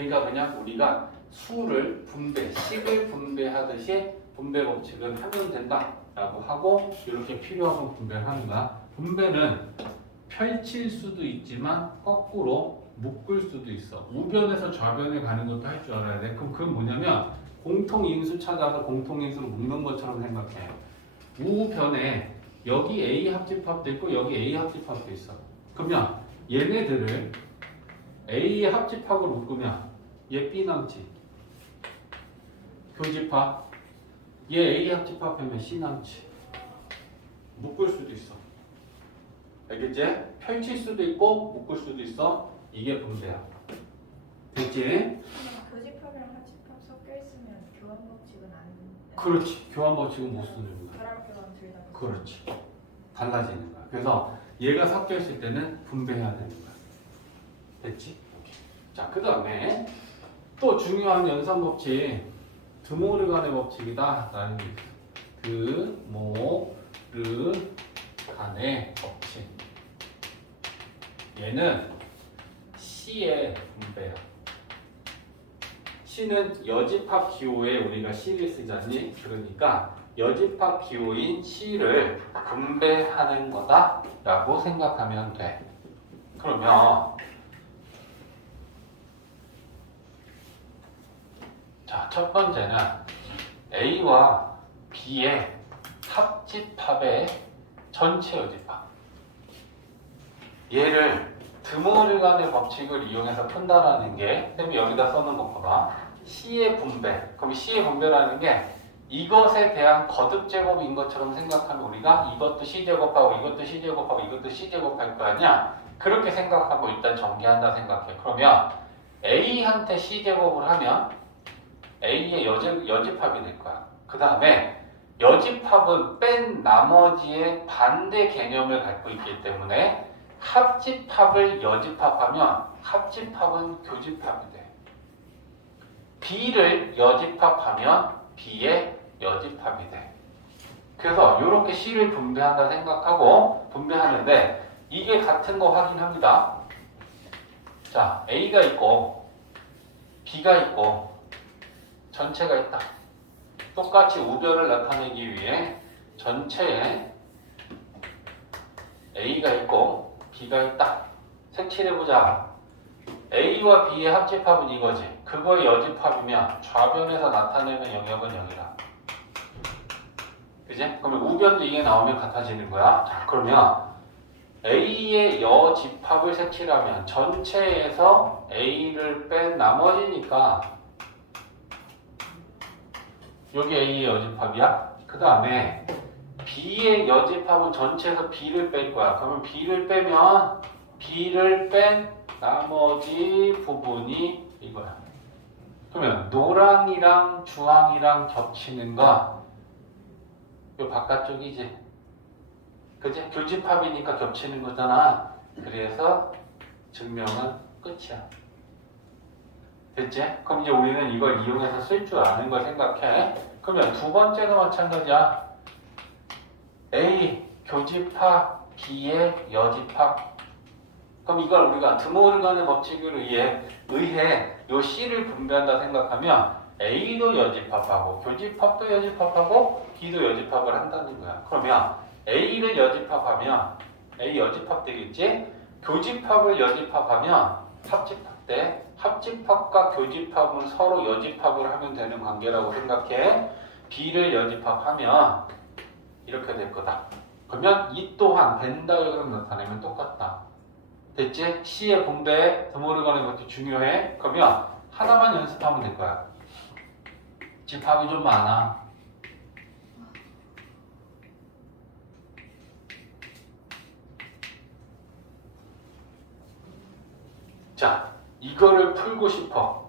그러니까 그냥 우리가 수를 분배, 식을 분배하듯이 분배 법칙을 하면 된다라고 하고 이렇게 필요하면 분배를 하는 거야. 분배는 펼칠 수도 있지만 거꾸로 묶을 수도 있어. 우변에서 좌변에 가는 것도 할 줄 알아야 돼. 그럼 그건 뭐냐면 공통인수 찾아서 공통인수로 묶는 것처럼 생각해. 우변에 여기 A 합집합도 있고 여기 A 합집합도 있어. 그러면 얘네들을 A 합집합으로 묶으면 얘 B 남지. 교집합. 얘 A 합집합하면 C 남지. 묶을 수도 있어. 알겠지? 펼칠 수도 있고 묶을 수도 있어. 이게 분배야. 됐지? 교집합이랑 합집합 섞여 있으면 교환 법칙은 안. 그렇지. 교환 법칙은 못 쓰는 거야. 결합 교환 둘 다. 그렇지. 달라지는 거야. 그래서 얘가 섞여 있을 때는 분배해야 되는 거야. 됐지? 오케이. 자, 그 다음에 또 중요한 연산 법칙. 드모르간의 법칙이다. 라는 게 있어. 드모르간의 법칙. 얘는 C의 분배야. C는 여집합 기호에 우리가 C를 쓰잖니? 그러니까 여집합 기호인 C를 분배하는 거다라고 생각하면 돼. 그러면 자, 첫 번째는 A와 B의 합집합의 전체 여집합. 얘를 드모르간의 법칙을 이용해서 푼다라는 게 쌤이 여기다 써놓은 거 봐봐. C의 분배. 그럼 C의 분배라는 게 이것에 대한 거듭 제곱인 것처럼 생각하면 우리가 이것도 C제곱하고 이것도 C제곱하고 이것도 C제곱할 거 아니야? 그렇게 생각하고 일단 전개한다 생각해. 그러면 A한테 C제곱을 하면 A의 여집합이 될 거야. 그 다음에 여집합은 뺀 나머지의 반대 개념을 갖고 있기 때문에 합집합을 여집합하면 합집합은 교집합이 돼. B를 여집합하면 B의 여집합이 돼. 그래서 이렇게 C를 분배한다 생각하고 분배하는데 이게 같은 거 확인합니다. 자, A가 있고 B가 있고 전체가 있다. 똑같이 우변을 나타내기 위해 전체에 A가 있고 B가 있다. 색칠해보자. A와 B의 합집합은 이거지. 그거의 여집합이면 좌변에서 나타내는 영역은 0이라. 그지? 그러면 우변도 이게 나오면 같아지는 거야. 자, 그러면 A의 여집합을 색칠하면 전체에서 A를 뺀 나머지니까 여기 A의 여집합이야. 그 다음에 B의 여집합은 전체에서 B를 뺄 거야. 그러면 B를 빼면 B를 뺀 나머지 부분이 이거야. 그러면 노랑이랑 주황이랑 겹치는 거 요 바깥쪽이지. 그지? 교집합이니까 겹치는 거잖아. 그래서 증명은 끝이야. 됐지? 그럼 이제 우리는 이걸 이용해서 쓸 줄 아는 걸 생각해. 그러면 두 번째도 마찬가지야. A 교집합, B의 여집합. 그럼 이걸 우리가 드모르간의 법칙에 의해 요 C를 분배한다 생각하면 A도 여집합하고 교집합도 여집합하고 B도 여집합을 한다는 거야. 그러면 A를 여집합하면 A 여집합 되겠지? 교집합을 여집합하면 합집합 돼. 합집합과 교집합은 서로 여집합을 하면 되는 관계라고 생각해. B를 여집합하면 이렇게 될 거다. 그러면 이 또한 벤다이어그램 나타내면 똑같다. 됐지? C의 분배에 드모르간의 법칙 중요해. 그러면 하나만 연습하면 될 거야. 집합이 좀 많아. 자, 이거를 풀고 싶어.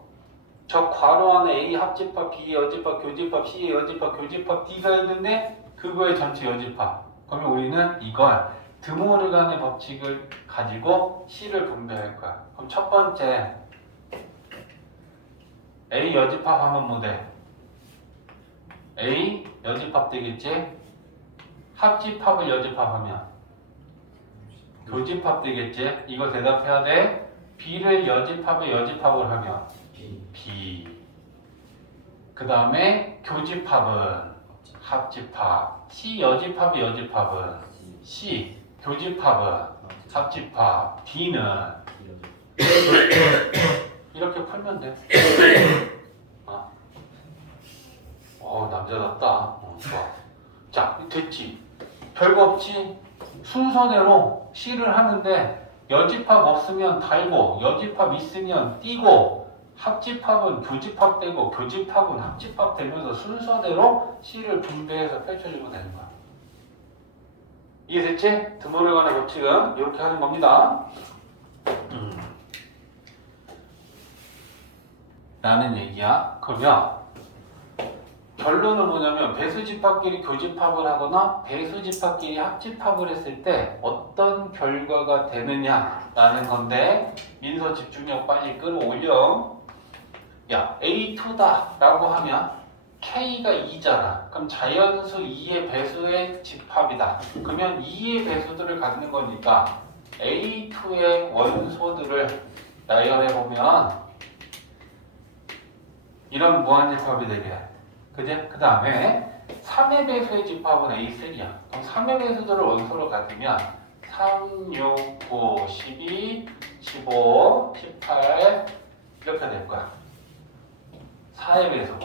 저 괄호 안에 A 합집합, B 여집합, 교집합, C 여집합, 교집합, D가 있는데 그거의 전체 여집합. 그러면 우리는 이걸 드모르간의 법칙을 가지고 C를 분배할 거야. 그럼 첫 번째 A 여집합하면 뭐 돼? A 여집합 되겠지? 합집합을 여집합하면 교집합 되겠지? 이거 대답해야 돼. B를 여집합에 여집합을 하면 B B. 그 다음에 교집합은 합집합. C 여집합이 여집합은 C. 교집합은 합집합. D는 이렇게 풀면 돼. 남자답다. 좋아. 자, 됐지. 별거 없지. 순서대로 C를 하는데 여집합 없으면 달고, 여집합 있으면 띄고, 합집합은 교집합 되고, 교집합은 합집합 되면서 순서대로 C를 분배해서 펼쳐주면 되는 거야. 이해됐지? 등호를 관한 법칙은 이렇게 하는 겁니다. 라는 얘기야. 그러면 결론은 뭐냐면 배수집합끼리 교집합을 하거나 배수집합끼리 합집합을 했을 때 어떤 결과가 되느냐라는 건데, 민서 집중력 빨리 끌어올려. 야, A2다 라고 하면 K가 2잖아. 그럼 자연수 2의 배수의 집합이다. 그러면 2의 배수들을 갖는 거니까 A2의 원소들을 나열해보면 이런 무한집합이 되게. 그지? 그 다음에 3의 배수의 집합은 A3야. 그럼 3의 배수들을 원소로 가지면 3, 6, 9, 12, 15, 18 이렇게 될 거야. 4의 배수.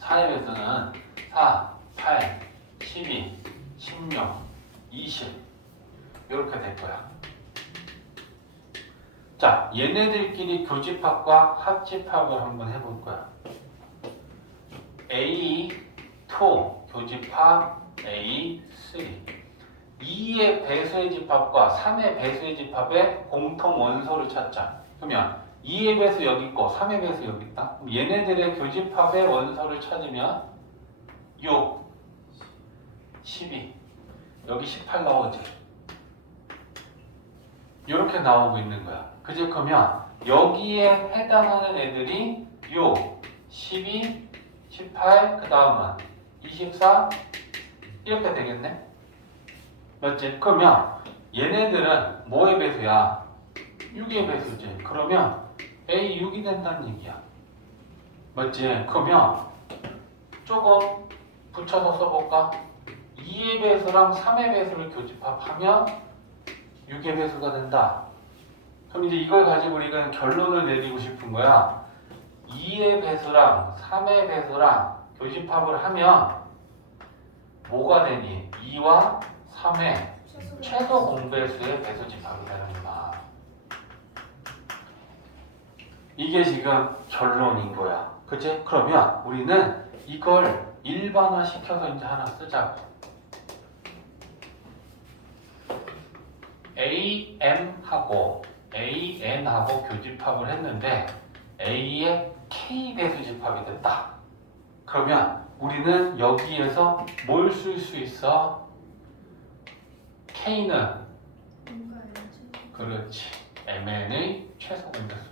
4의 배수는 4, 8, 12, 16, 20 이렇게 될 거야. 자, 얘네들끼리 교집합과 합집합을 한번 해볼 거야. A2 교집합 A3. 2의 배수의 집합과 3의 배수의 집합의 공통 원소를 찾자. 그러면 2의 배수 여기 있고 3의 배수 여기 있다. 그럼 얘네들의 교집합의 원소를 찾으면 6, 12, 여기 18 나오지. 이렇게 나오고 있는 거야. 그지? 그러면 여기에 해당하는 애들이 6, 12, 18, 그 다음은 24 이렇게 되겠네? 맞지? 그러면 얘네들은 뭐의 배수야? 6의 배수지. 그러면 A6이 된다는 얘기야. 맞지? 그러면 조금 붙여서 써볼까? 2의 배수랑 3의 배수를 교집합하면 6의 배수가 된다. 그럼 이제 이걸 가지고 우리가 결론을 내리고 싶은 거야. 2의 배수랑 3의 배수랑 교집합을 하면 뭐가 되니? 2와 3의 최소 공배수의 배수집합이 되는 거야. 이게 지금 결론인 거야. 그치? 그러면 우리는 이걸 일반화 시켜서 이제 하나 쓰자고. AM하고 AN하고 교집합을 했는데 A의 K 배수집합이 됐다. 그러면 우리는 여기에서 뭘 쓸 수 있어? K는 그렇지. MN의 최소 공배수.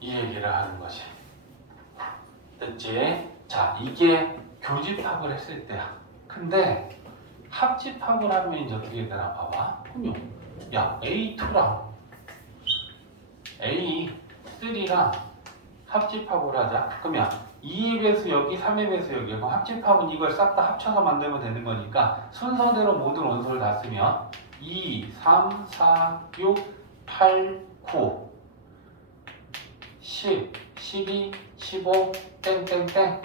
이 얘기를 하는 것이. 됐지? 자, 이게 교집합을 했을 때야. 근데 합집합을 하면 이제 어떻게 되나 봐봐. 그럼요. 야, A2랑 A3랑 합집합을 하자. 그러면 2의 배수 여기, 3의 배수 여기. 그럼 합집합은 이걸 싹 다 합쳐서 만들면 되는 거니까 순서대로 모든 원소를 다 쓰면 2, 3, 4, 6, 8, 9 10, 12, 15, 땡땡땡.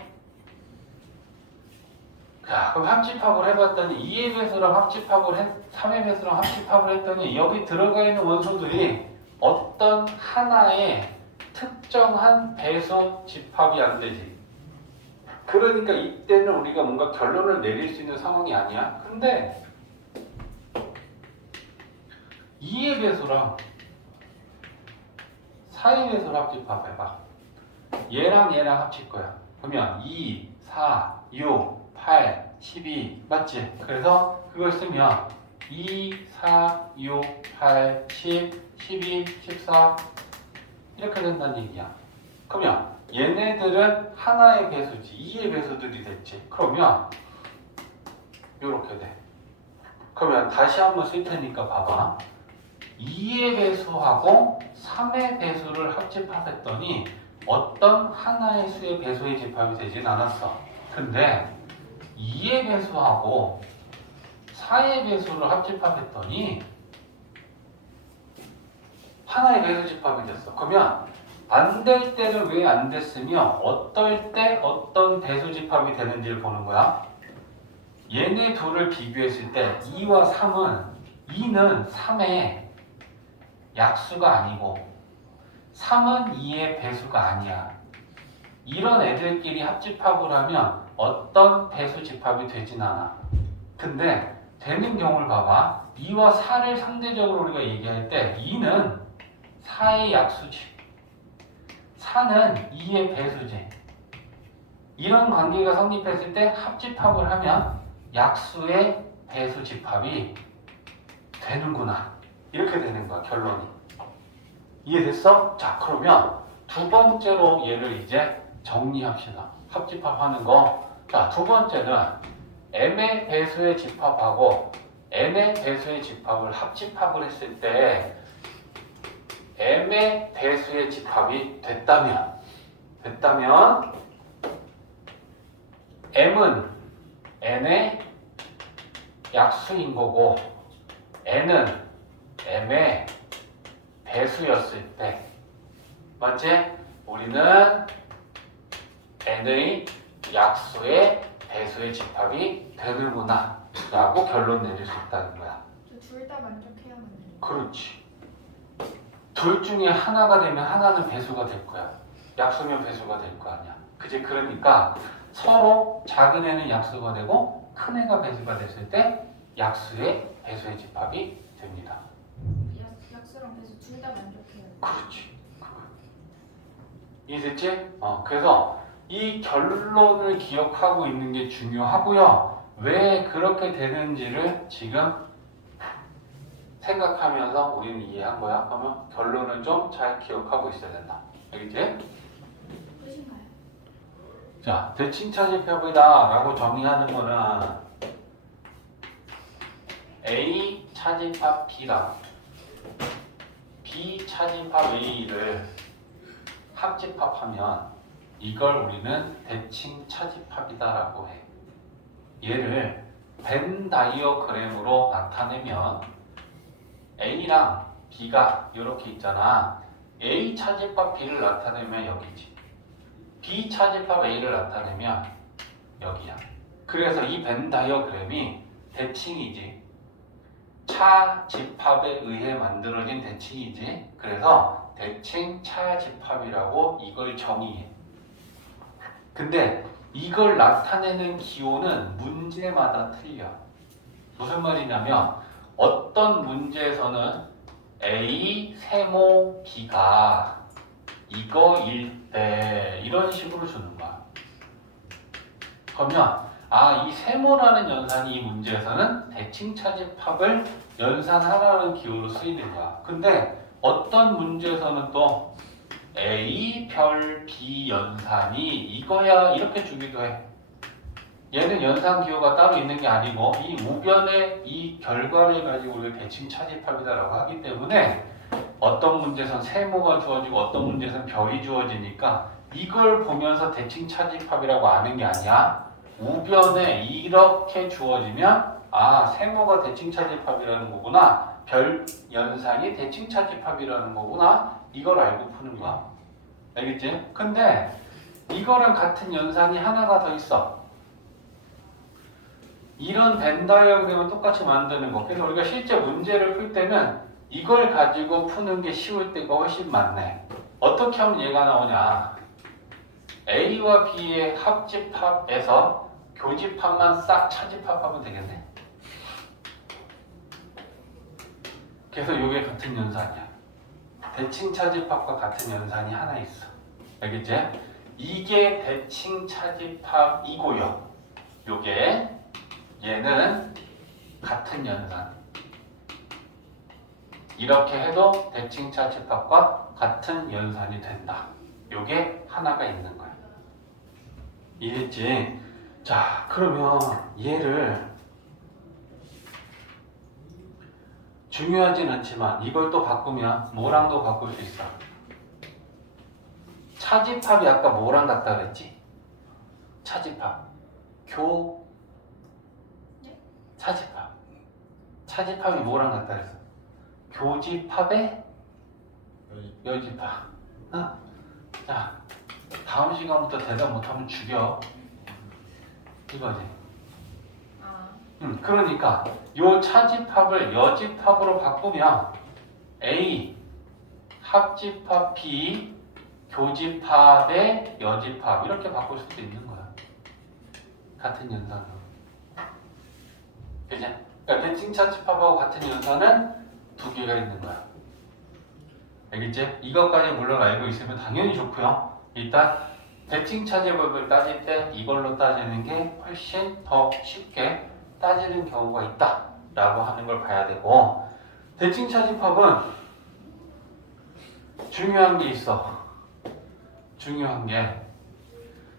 자, 그럼 합집합을 해봤더니 2의 배수랑 합집합을 3의 배수랑 합집합을 했더니 여기 들어가 있는 원소들이 어떤 하나의 특정한 배수 집합이 안 되지. 그러니까 이때는 우리가 뭔가 결론을 내릴 수 있는 상황이 아니야. 근데 2의 배수랑 4의 배수를 합집합해봐. 얘랑 얘랑 합칠 거야. 그러면 2, 4, 6, 8, 12 맞지? 그래서 그걸 쓰면 2, 4, 6, 8, 10, 12, 14 이렇게 된다는 얘기야. 그러면 얘네들은 하나의 배수지. 2의 배수들이 됐지. 그러면 이렇게 돼. 그러면 다시 한번 쓸 테니까 봐봐. 2의 배수하고 3의 배수를 합집합했더니 어떤 하나의 수의 배수의 집합이 되진 않았어. 근데 2의 배수하고 4의 배수를 합집합했더니 하나의 배수 집합이 됐어. 그러면 안 될 때는 왜 안 됐으며 어떨 때 어떤 배수 집합이 되는지를 보는 거야. 얘네 둘을 비교했을 때 2와 3은 2는 3의 약수가 아니고 3은 2의 배수가 아니야. 이런 애들끼리 합집합을 하면 어떤 배수 집합이 되진 않아. 근데 되는 경우를 봐봐. 2와 4를 상대적으로 우리가 얘기할 때 2는 4의 약수지, 4는 2의 배수지. 이런 관계가 성립했을 때 합집합을 하면 약수의 배수 집합이 되는구나. 이렇게 되는 거야, 결론이. 이해됐어? 자, 그러면 두 번째로 얘를 이제 정리합시다. 합집합하는 거. 자, 두 번째는 m의 배수의 집합하고 n의 배수의 집합을 합집합을 했을 때 m의 배수의 집합이 됐다면 m은 n의 약수인 거고 n은 m의 배수였을 때, 맞지? 우리는 n의 약수의 배수의 집합이 되는구나 라고 결론 내릴 수 있다는 거야. 둘 다 만족해야만 돼. 그렇지. 둘 중에 하나가 되면 하나는 배수가 될 거야. 약수면 배수가 될 거 아니야. 그치? 그러니까 서로 작은 애는 약수가 되고 큰 애가 배수가 됐을 때 약수의 배수의 집합이 됩니다. 약수랑 배수 둘 다 만족해야 돼. 그렇지. 이해됐지? 그래서 이 결론을 기억하고 있는 게 중요하고요. 왜 그렇게 되는지를 지금 생각하면서 우리는 이해한 거야. 그러면 결론을 좀 잘 기억하고 있어야 된다. 알겠지? 끝인가요? 자, 대칭차집합이다 라고 정의하는 거는 A 차집합 B랑 B 차집합 A를 합집합하면 이걸 우리는 대칭 차집합이다라고 해. 얘를 벤 다이어그램으로 나타내면 A랑 B가 이렇게 있잖아. A 차집합 B를 나타내면 여기지. B 차집합 A를 나타내면 여기야. 그래서 이 벤 다이어그램이 대칭이지. 차집합에 의해 만들어진 대칭이지. 그래서 대칭 차집합이라고 이걸 정의해. 근데 이걸 나타내는 기호는 문제마다 틀려. 무슨 말이냐면 어떤 문제에서는 A 세모 B가 이거일 때 이런 식으로 주는 거야. 그러면 이 세모라는 연산이 이 문제에서는 대칭 차집합을 연산하라는 기호로 쓰이는 거야. 근데 어떤 문제에서는 또 A 별 B 연산이 이거야 이렇게 주기도 해. 얘는 연산 기호가 따로 있는 게 아니고 이 우변의 이 결과를 가지고 우리가 대칭 차집합이다라고 하기 때문에 어떤 문제에서는 세모가 주어지고 어떤 문제에서는 별이 주어지니까 이걸 보면서 대칭 차집합이라고 아는 게 아니야. 우변에 이렇게 주어지면 세모가 대칭 차집합이라는 거구나. 별 연산이 대칭 차집합이라는 거구나. 이걸 알고 푸는 거야. 알겠지? 근데 이거랑 같은 연산이 하나가 더 있어. 이런 벤 다이어그램을 똑같이 만드는 거. 그래서 우리가 실제 문제를 풀 때는 이걸 가지고 푸는 게 쉬울 때가 훨씬 많네. 어떻게 하면 얘가 나오냐? A와 B의 합집합에서 교집합만 싹 차집합하면 되겠네. 그래서 이게 같은 연산이야. 대칭 차집합과 같은 연산이 하나 있어. 알겠지? 이게 대칭 차집합이고요. 요게 얘는 같은 연산. 이렇게 해도 대칭 차집합과 같은 연산이 된다. 요게 하나가 있는 거야. 이해했지? 자, 그러면 얘를 중요하진 않지만 이걸 또 바꾸면 뭐랑도 바꿀 수 있어. 차집합이 아까 뭐랑 같다 그랬지? 차집합. 차집합. 차집합이 뭐랑 같다 그랬어? 교집합의 여집합. 어? 자, 다음 시간부터 대답 못하면 죽여. 이거지. 그러니까 요 차집합을 여집합으로 바꾸면 A 합집합 B 교집합의 여집합 이렇게 바꿀 수도 있는 거야. 같은 연산으로. 그지? 그러니까 대칭 차집합하고 같은 연산은 두 개가 있는 거야. 알겠지? 이것까지 물론 알고 있으면 당연히 좋고요. 일단 대칭 차집합을 따질 때 이걸로 따지는 게 훨씬 더 쉽게 따지는 경우가 있다 라고 하는 걸 봐야 되고, 대칭 차집합은 중요한 게 있어. 중요한 게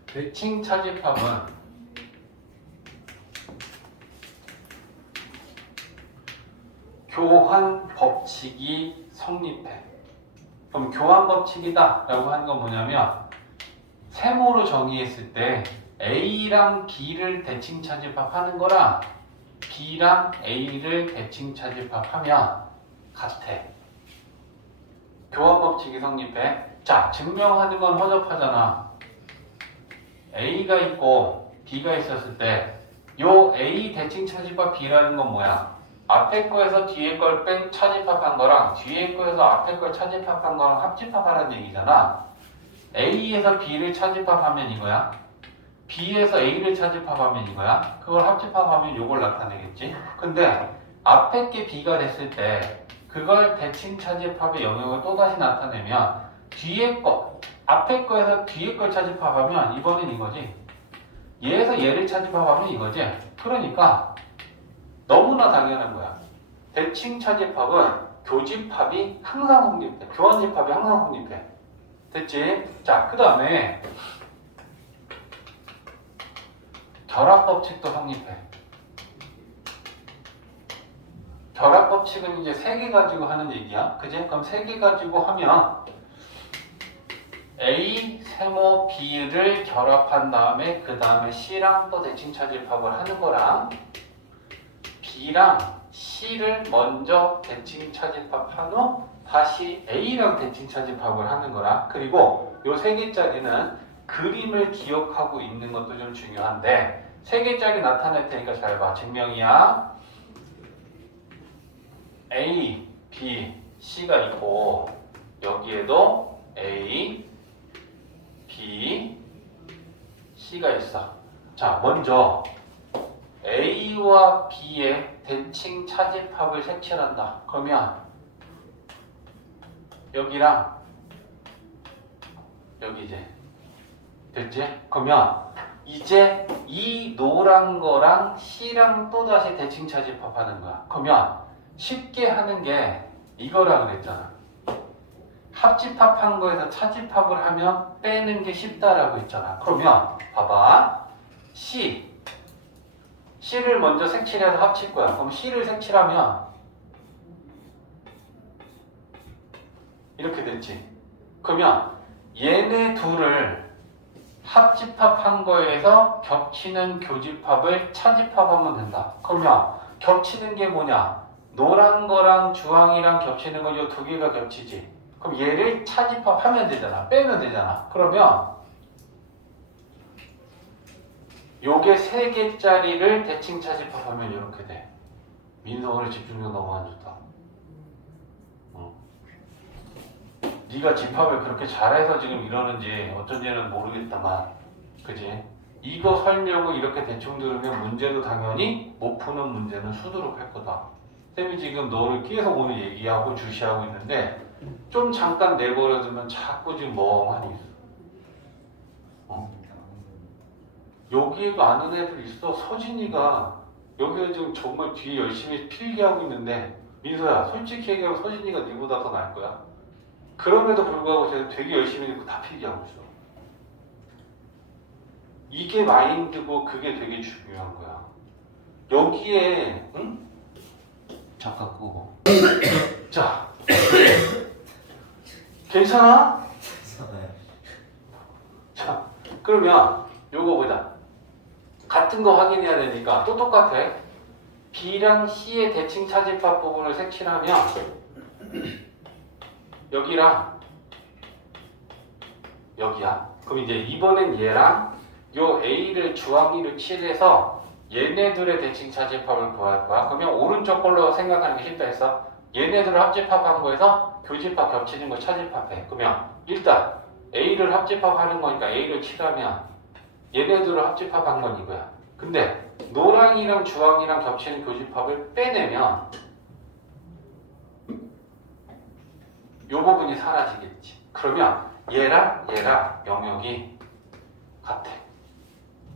대칭 차집합은 교환 법칙이 성립해. 그럼 교환 법칙이다 라고 하는 건 뭐냐면 세모로 정의했을 때 A랑 B를 대칭 차집합하는 거랑 B랑 A를 대칭 차집합하면 같아. 교환 법칙이 성립해. 자, 증명하는 건 허접하잖아. A가 있고 B가 있었을 때 요 A 대칭 차집합 B라는 건 뭐야? 앞에 거에서 뒤에 걸 뺀 차집합한 거랑 뒤에 거에서 앞에 걸 차집합한 거랑 합집합하라는 얘기잖아. A에서 B를 차집합하면 이거야. B에서 A를 차집합하면 이거야. 그걸 합집합하면 요걸 나타내겠지. 근데 앞에 게 B가 됐을 때 그걸 대칭 차집합의 영역을 또다시 나타내면 뒤에 거, 앞에 거에서 뒤에 걸 차집합하면 이번엔 이거지. 얘에서 얘를 차집합하면 이거지. 그러니까 너무나 당연한 거야. 대칭 차집합은 교집합이 항상 성립해. 교환집합이 항상 성립해. 됐지? 자, 그 다음에 결합법칙도 성립해. 결합법칙은 이제 3개 가지고 하는 얘기야. 그지? 그럼 3개 가지고 하면 A, 세모 B를 결합한 다음에 그 다음에 C랑 또 대칭 차집합을 하는 거랑 B랑 C를 먼저 대칭 차집합한 후 다시 A랑 대칭 차집합을 하는 거라. 그리고 요 3개짜리는 그림을 기억하고 있는 것도 좀 중요한데 3개짜리 나타낼 테니까 잘 봐. 증명이야. A, B, C가 있고 여기에도 A, B, C가 있어. 자, 먼저 A와 B의 대칭 차집합을 색칠한다. 그러면 여기랑 여기 이제 됐지? 그러면 이제 이 노란 거랑 C랑 또다시 대칭 차집합하는 거야. 그러면 쉽게 하는 게 이거라 그랬잖아. 합집합한 거에서 차집합을 하면 빼는 게 쉽다라고 했잖아. 그러면 봐봐. C를 먼저 색칠해서 합칠 거야. 그럼 C를 색칠하면 이렇게 됐지. 그러면 얘네 둘을 합집합한 거에서 겹치는 교집합을 차집합하면 된다. 그러면 겹치는 게 뭐냐? 노란 거랑 주황이랑 겹치는 건 이 두 개가 겹치지. 그럼 얘를 차집합하면 되잖아. 빼면 되잖아. 그러면 요게 3개짜리를 대칭 차집합하면 이렇게 돼. 민서 오늘 집중력 너무 안 좋다. 네가 집합을 그렇게 잘해서 지금 이러는지 어쩐지는 모르겠다만, 그지? 이거 설명을 이렇게 대충 들으면 문제도 당연히 못 푸는 문제는 수두룩할 거다. 쌤이 지금 너를 계속 오늘 얘기하고 주시하고 있는데 좀 잠깐 내버려두면 자꾸 지금 멍하니 있어. 여기에도 아는 애들 있어. 서진이가 여기에 지금 정말 뒤에 열심히 필기하고 있는데, 민서야 솔직히 얘기하면 서진이가 네보다 더 나을 거야. 그럼에도 불구하고 제가 되게 열심히 읽고 다 필기하고 있어. 이게 마인드고 그게 되게 중요한 거야. 여기에 응? 잠깐 끄고 자, 괜찮아? 자, 그러면 요거 보자. 같은 거 확인해야 되니까 또 똑같아. B랑 C의 대칭 차집합 부분을 색칠하면 여기랑 여기야. 그럼 이제 이번엔 얘랑 요 A를 주황이로 칠해서 얘네들의 대칭 차집합을 구할 거야. 그러면 오른쪽 걸로 생각하는 게 쉽다 했어. 얘네들을 합집합한 거에서 교집합 겹치는 거 차집합해. 그러면 일단 A를 합집합하는 거니까 A를 칠하면 얘네들을 합집합한 건 이거야. 근데 노랑이랑 주황이랑 겹치는 교집합을 빼내면 요 부분이 사라지겠지. 그러면 얘랑 영역이 같아.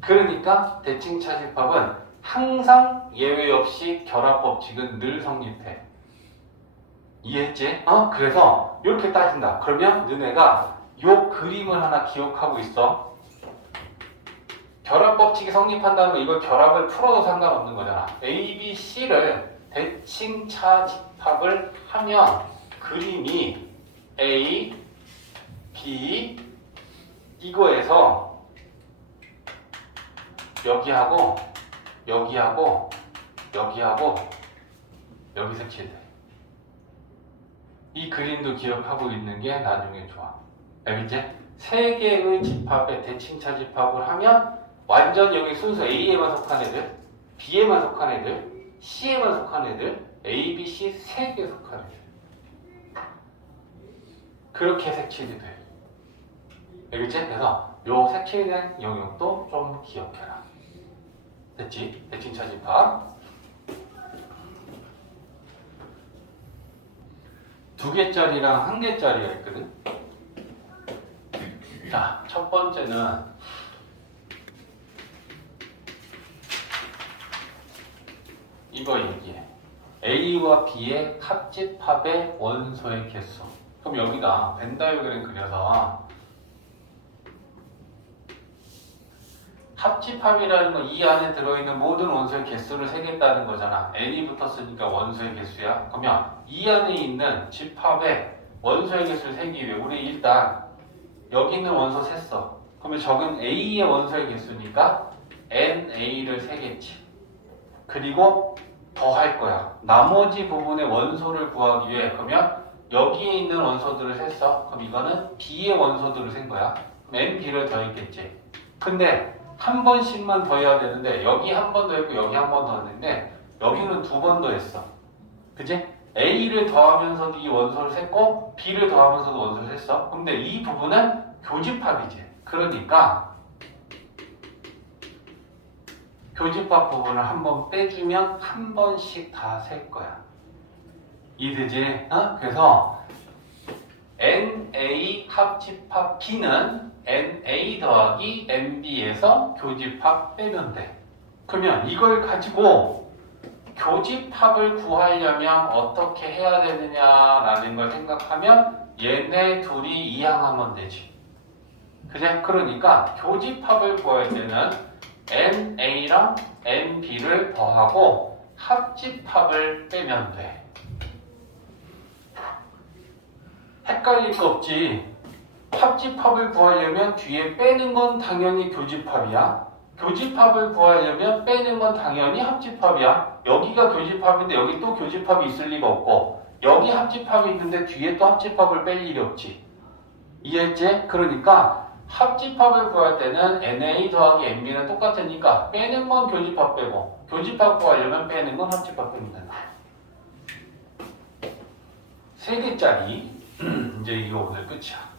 그러니까 대칭 차집합은 항상 예외 없이 결합 법칙은 늘 성립해. 이해했지? 그래서 이렇게 따진다. 그러면 너네가 요 그림을 하나 기억하고 있어. 결합 법칙이 성립한다는 건 이걸 결합을 풀어도 상관없는 거잖아. A, B, C를 대칭 차집합을 하면 그림이 A, B 이거에서 여기하고 여기하고 여기하고 여기 색칠돼. 이 그림도 기억하고 있는 게 나중에 좋아. 알겠지? 세 개의 집합에 대칭차 집합을 하면 완전 여기 순서 A에만 속한 애들, B에만 속한 애들, C에만 속한 애들, A, B, C 세 개 속한 애들. 그렇게 색칠이 돼. 알겠지? 그래서 요 색칠된 영역도 좀 기억해라. 됐지? 대칭차 집합. 두 개짜리랑 한 개짜리가 있거든. 자, 첫 번째는 이거 얘기해. A와 B의 합집합의 원소의 개수. 그럼 여기다 벤 다이어그램 그려서 합집합이라는 건 이 안에 들어있는 모든 원소의 개수를 세겠다는 거잖아. n이 붙었으니까 원소의 개수야. 그러면 이 안에 있는 집합의 원소의 개수를 세기 위해 우리 일단 여기 있는 원소 셌어. 그러면 적은 A의 원소의 개수니까 NA를 세겠지. 그리고 더 할 거야. 나머지 부분의 원소를 구하기 위해 그러면 여기에 있는 원소들을 셌어. 그럼 이거는 B의 원소들을 센 거야. 그럼 NB를 더했겠지. 근데 한 번씩만 더 해야 되는데 여기 한 번 더 했고 여기 한 번 더 했는데 여기는 두 번 더 했어. 그치? A를 더하면서도 이 원소를 셌고 B를 더하면서도 원소를 셌어. 근데 이 부분은 교집합이지. 그러니까 교집합 부분을 한 번 빼주면 한 번씩 다 셀 거야. 이해되지? 그래서 NA 합집합 B는 NA 더하기 NB에서 교집합 빼면 돼. 그러면 이걸 가지고 교집합을 구하려면 어떻게 해야 되느냐라는 걸 생각하면 얘네 둘이 이항하면 되지. 그래? 그러니까 교집합을 구할 때는 NA랑 NB를 더하고 합집합을 빼면 돼. 헷갈릴 거 없지. 합집합을 구하려면 뒤에 빼는 건 당연히 교집합이야. 교집합을 구하려면 빼는 건 당연히 합집합이야. 여기가 교집합인데 여기 또 교집합이 있을 리가 없고 여기 합집합이 있는데 뒤에 또 합집합을 뺄 일이 없지. 이해했지? 그러니까 합집합을 구할 때는 NA 더하기 NB는 똑같으니까 빼는 건 교집합 빼고 교집합 구하려면 빼는 건 합집합 빼면 된다. 3개짜리 이제 이거 오늘 끝이야.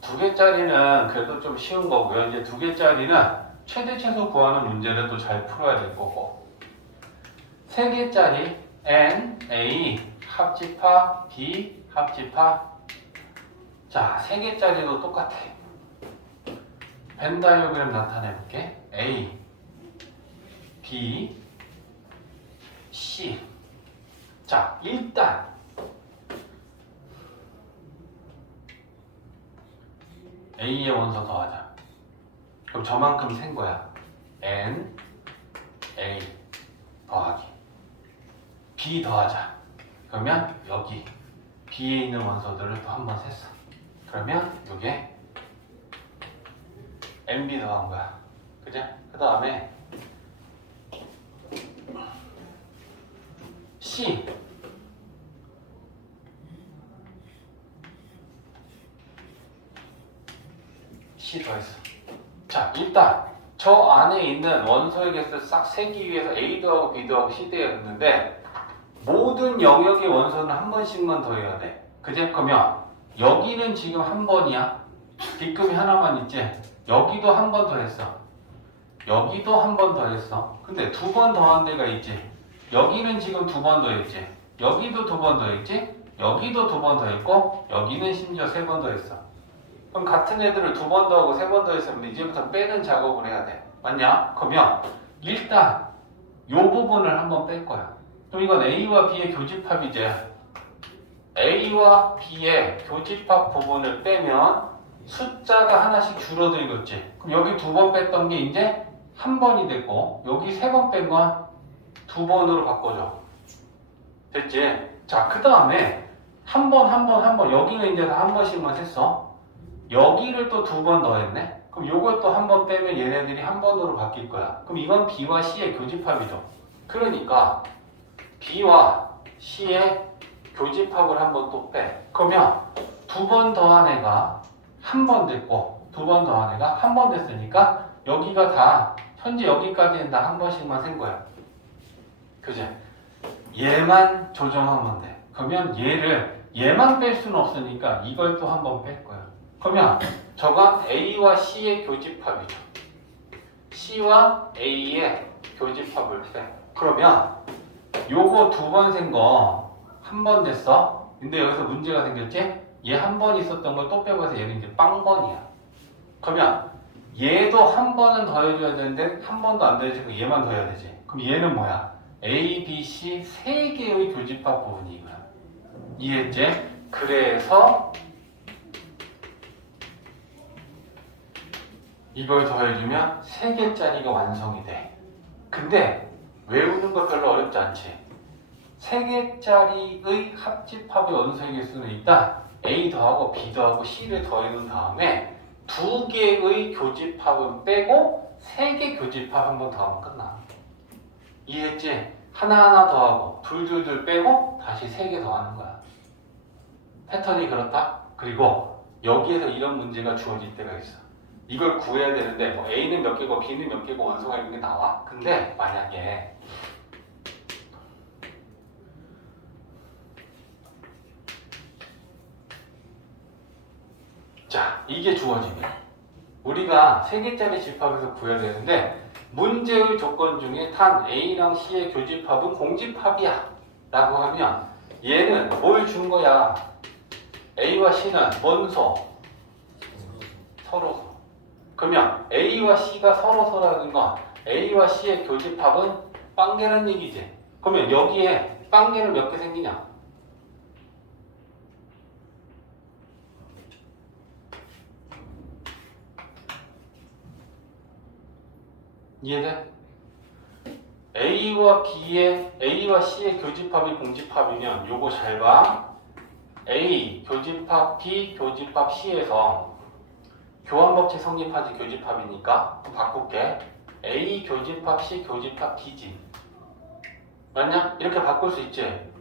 2개짜리는 그래도 좀 쉬운 거고요. 이제 2개짜리는 최대 최소 구하는 문제를 또 잘 풀어야 될 거고 3개짜리 N, A 합집합, B 합집합. 자, 3개짜리도 똑같아. 벤 다이어그램 나타내 볼게. A, B, C. 자, 일단 A의 원소 더하자. 그럼 저만큼 센 거야. N, A 더하기 B 더하자. 그러면 여기 B에 있는 원소들을 또 한 번 셌어. 그러면 이게 MB 더한 거야. 그죠? 그 다음에 C 더했어. 자, 일단 저 안에 있는 원소의 개수를 싹 세기 위해서 A 더하고 B 더하고 C 더했는데 모든 영역의 원소는 한 번씩만 더해야 돼. 그제? 그러면 여기는 지금 한 번이야. 뒷금이 하나만 있지? 여기도 한 번 더했어. 여기도 한 번 더했어. 근데 두 번 더한 데가 있지? 여기는 지금 두 번 더했지? 여기도 두 번 더했지? 여기도 두 번 더했고 여기는 심지어 세 번 더했어. 그럼 같은 애들을 두 번 더하고 세 번 더했으면 이제부터 빼는 작업을 해야 돼. 맞냐? 그러면 일단 이 부분을 한번 뺄 거야. 그럼 이건 A와 B의 교집합이지. A와 B의 교집합 부분을 빼면 숫자가 하나씩 줄어들겠지. 그럼 여기 두 번 뺐던 게 이제 한 번이 됐고 여기 세 번 뺀 건 두 번으로 바꿔줘. 됐지? 자, 그 다음에 한 번 여기는 이제 다 한 번씩만 셌어. 여기를 또 두 번 더했네? 그럼 요걸 또 한 번 빼면 얘네들이 한 번으로 바뀔 거야. 그럼 이건 B와 C의 교집합이죠. 그러니까 B와 C의 교집합을 한 번 또 빼. 그러면 두 번 더한 애가 한 번 됐고 두 번 더한 애가 한 번 됐으니까 여기가 다 현재 여기까지는 다 한 번씩만 센 거야. 그지? 얘만 조정하면 돼. 그러면 얘만 뺄 수는 없으니까 이걸 또 한 번 뺄 거야. 그러면 저건 A와 C의 교집합이죠. C와 A의 교집합을 빼. 그러면 요거 두 번 센 거 한 번 됐어. 근데 여기서 문제가 생겼지? 얘 한 번 있었던 걸 또 빼고 해서 얘는 이제 빵번이야. 그러면 얘도 한 번은 더 해줘야 되는데 한 번도 안 더해지고 얘만 더 해야 되지. 그럼 얘는 뭐야? A, B, C 세 개의 교집합 부분이 이거야. 이해했지? 그래서 이걸 더해주면 3개짜리가 완성이 돼. 근데 외우는 거 별로 어렵지 않지? 3개짜리의 합집합의 원소의 개수는 일단 A 더하고 B 더하고 C를 더해놓은 다음에 2개의 교집합은 빼고 3개 교집합 한 번 더하면 끝나. 이해했지? 하나하나 더하고 둘둘둘 빼고 다시 3개 더하는 거야. 패턴이 그렇다? 그리고 여기에서 이런 문제가 주어질 때가 있어. 이걸 구해야 되는데 뭐 A는 몇 개고 B는 몇 개고 원소가 이런 게 나와. 근데 만약에 자, 이게 주어지면 우리가 3개짜리 집합에서 구해야 되는데 문제의 조건 중에 단 A랑 C의 교집합은 공집합이야 라고 하면 얘는 뭘 준 거야? A와 C는 원소 서로. 그러면 A와 C가 서로서라는 건 A와 C의 교집합은 빵개라는 얘기지. 그러면 여기에 빵개는 몇 개 생기냐? 이해돼? A와 C의 교집합이 공집합이면 요거 잘 봐. A 교집합 B 교집합 C에서 교환법칙 성립하지 교집합이니까 바꿀게. A 교집합 C 교집합 D지. 맞냐? 이렇게 바꿀 수 있지.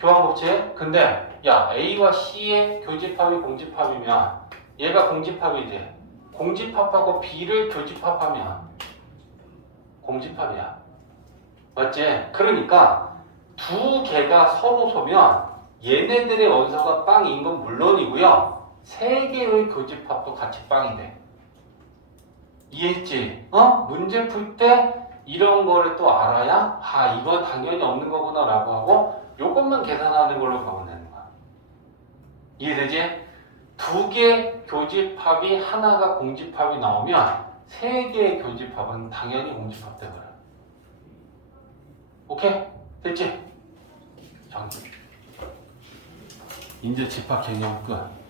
교환법칙. 근데 야 A와 C의 교집합이 공집합이면 얘가 공집합이지. 공집합하고 B를 교집합하면 공집합이야. 맞지? 그러니까 두 개가 서로 소면 얘네들의 원소가 빵인 건 물론이고요. 세 개의 교집합도 같이 빵이 돼. 이해했지? 문제 풀 때 이런 거를 또 알아야 이건 당연히 없는 거구나 라고 하고 요것만 계산하는 걸로 가면 되는 거야. 이해되지? 두 개 교집합이 하나가 공집합이 나오면 세 개의 교집합은 당연히 공집합 되거든. 오케이? 됐지? 이제 집합 개념 끝.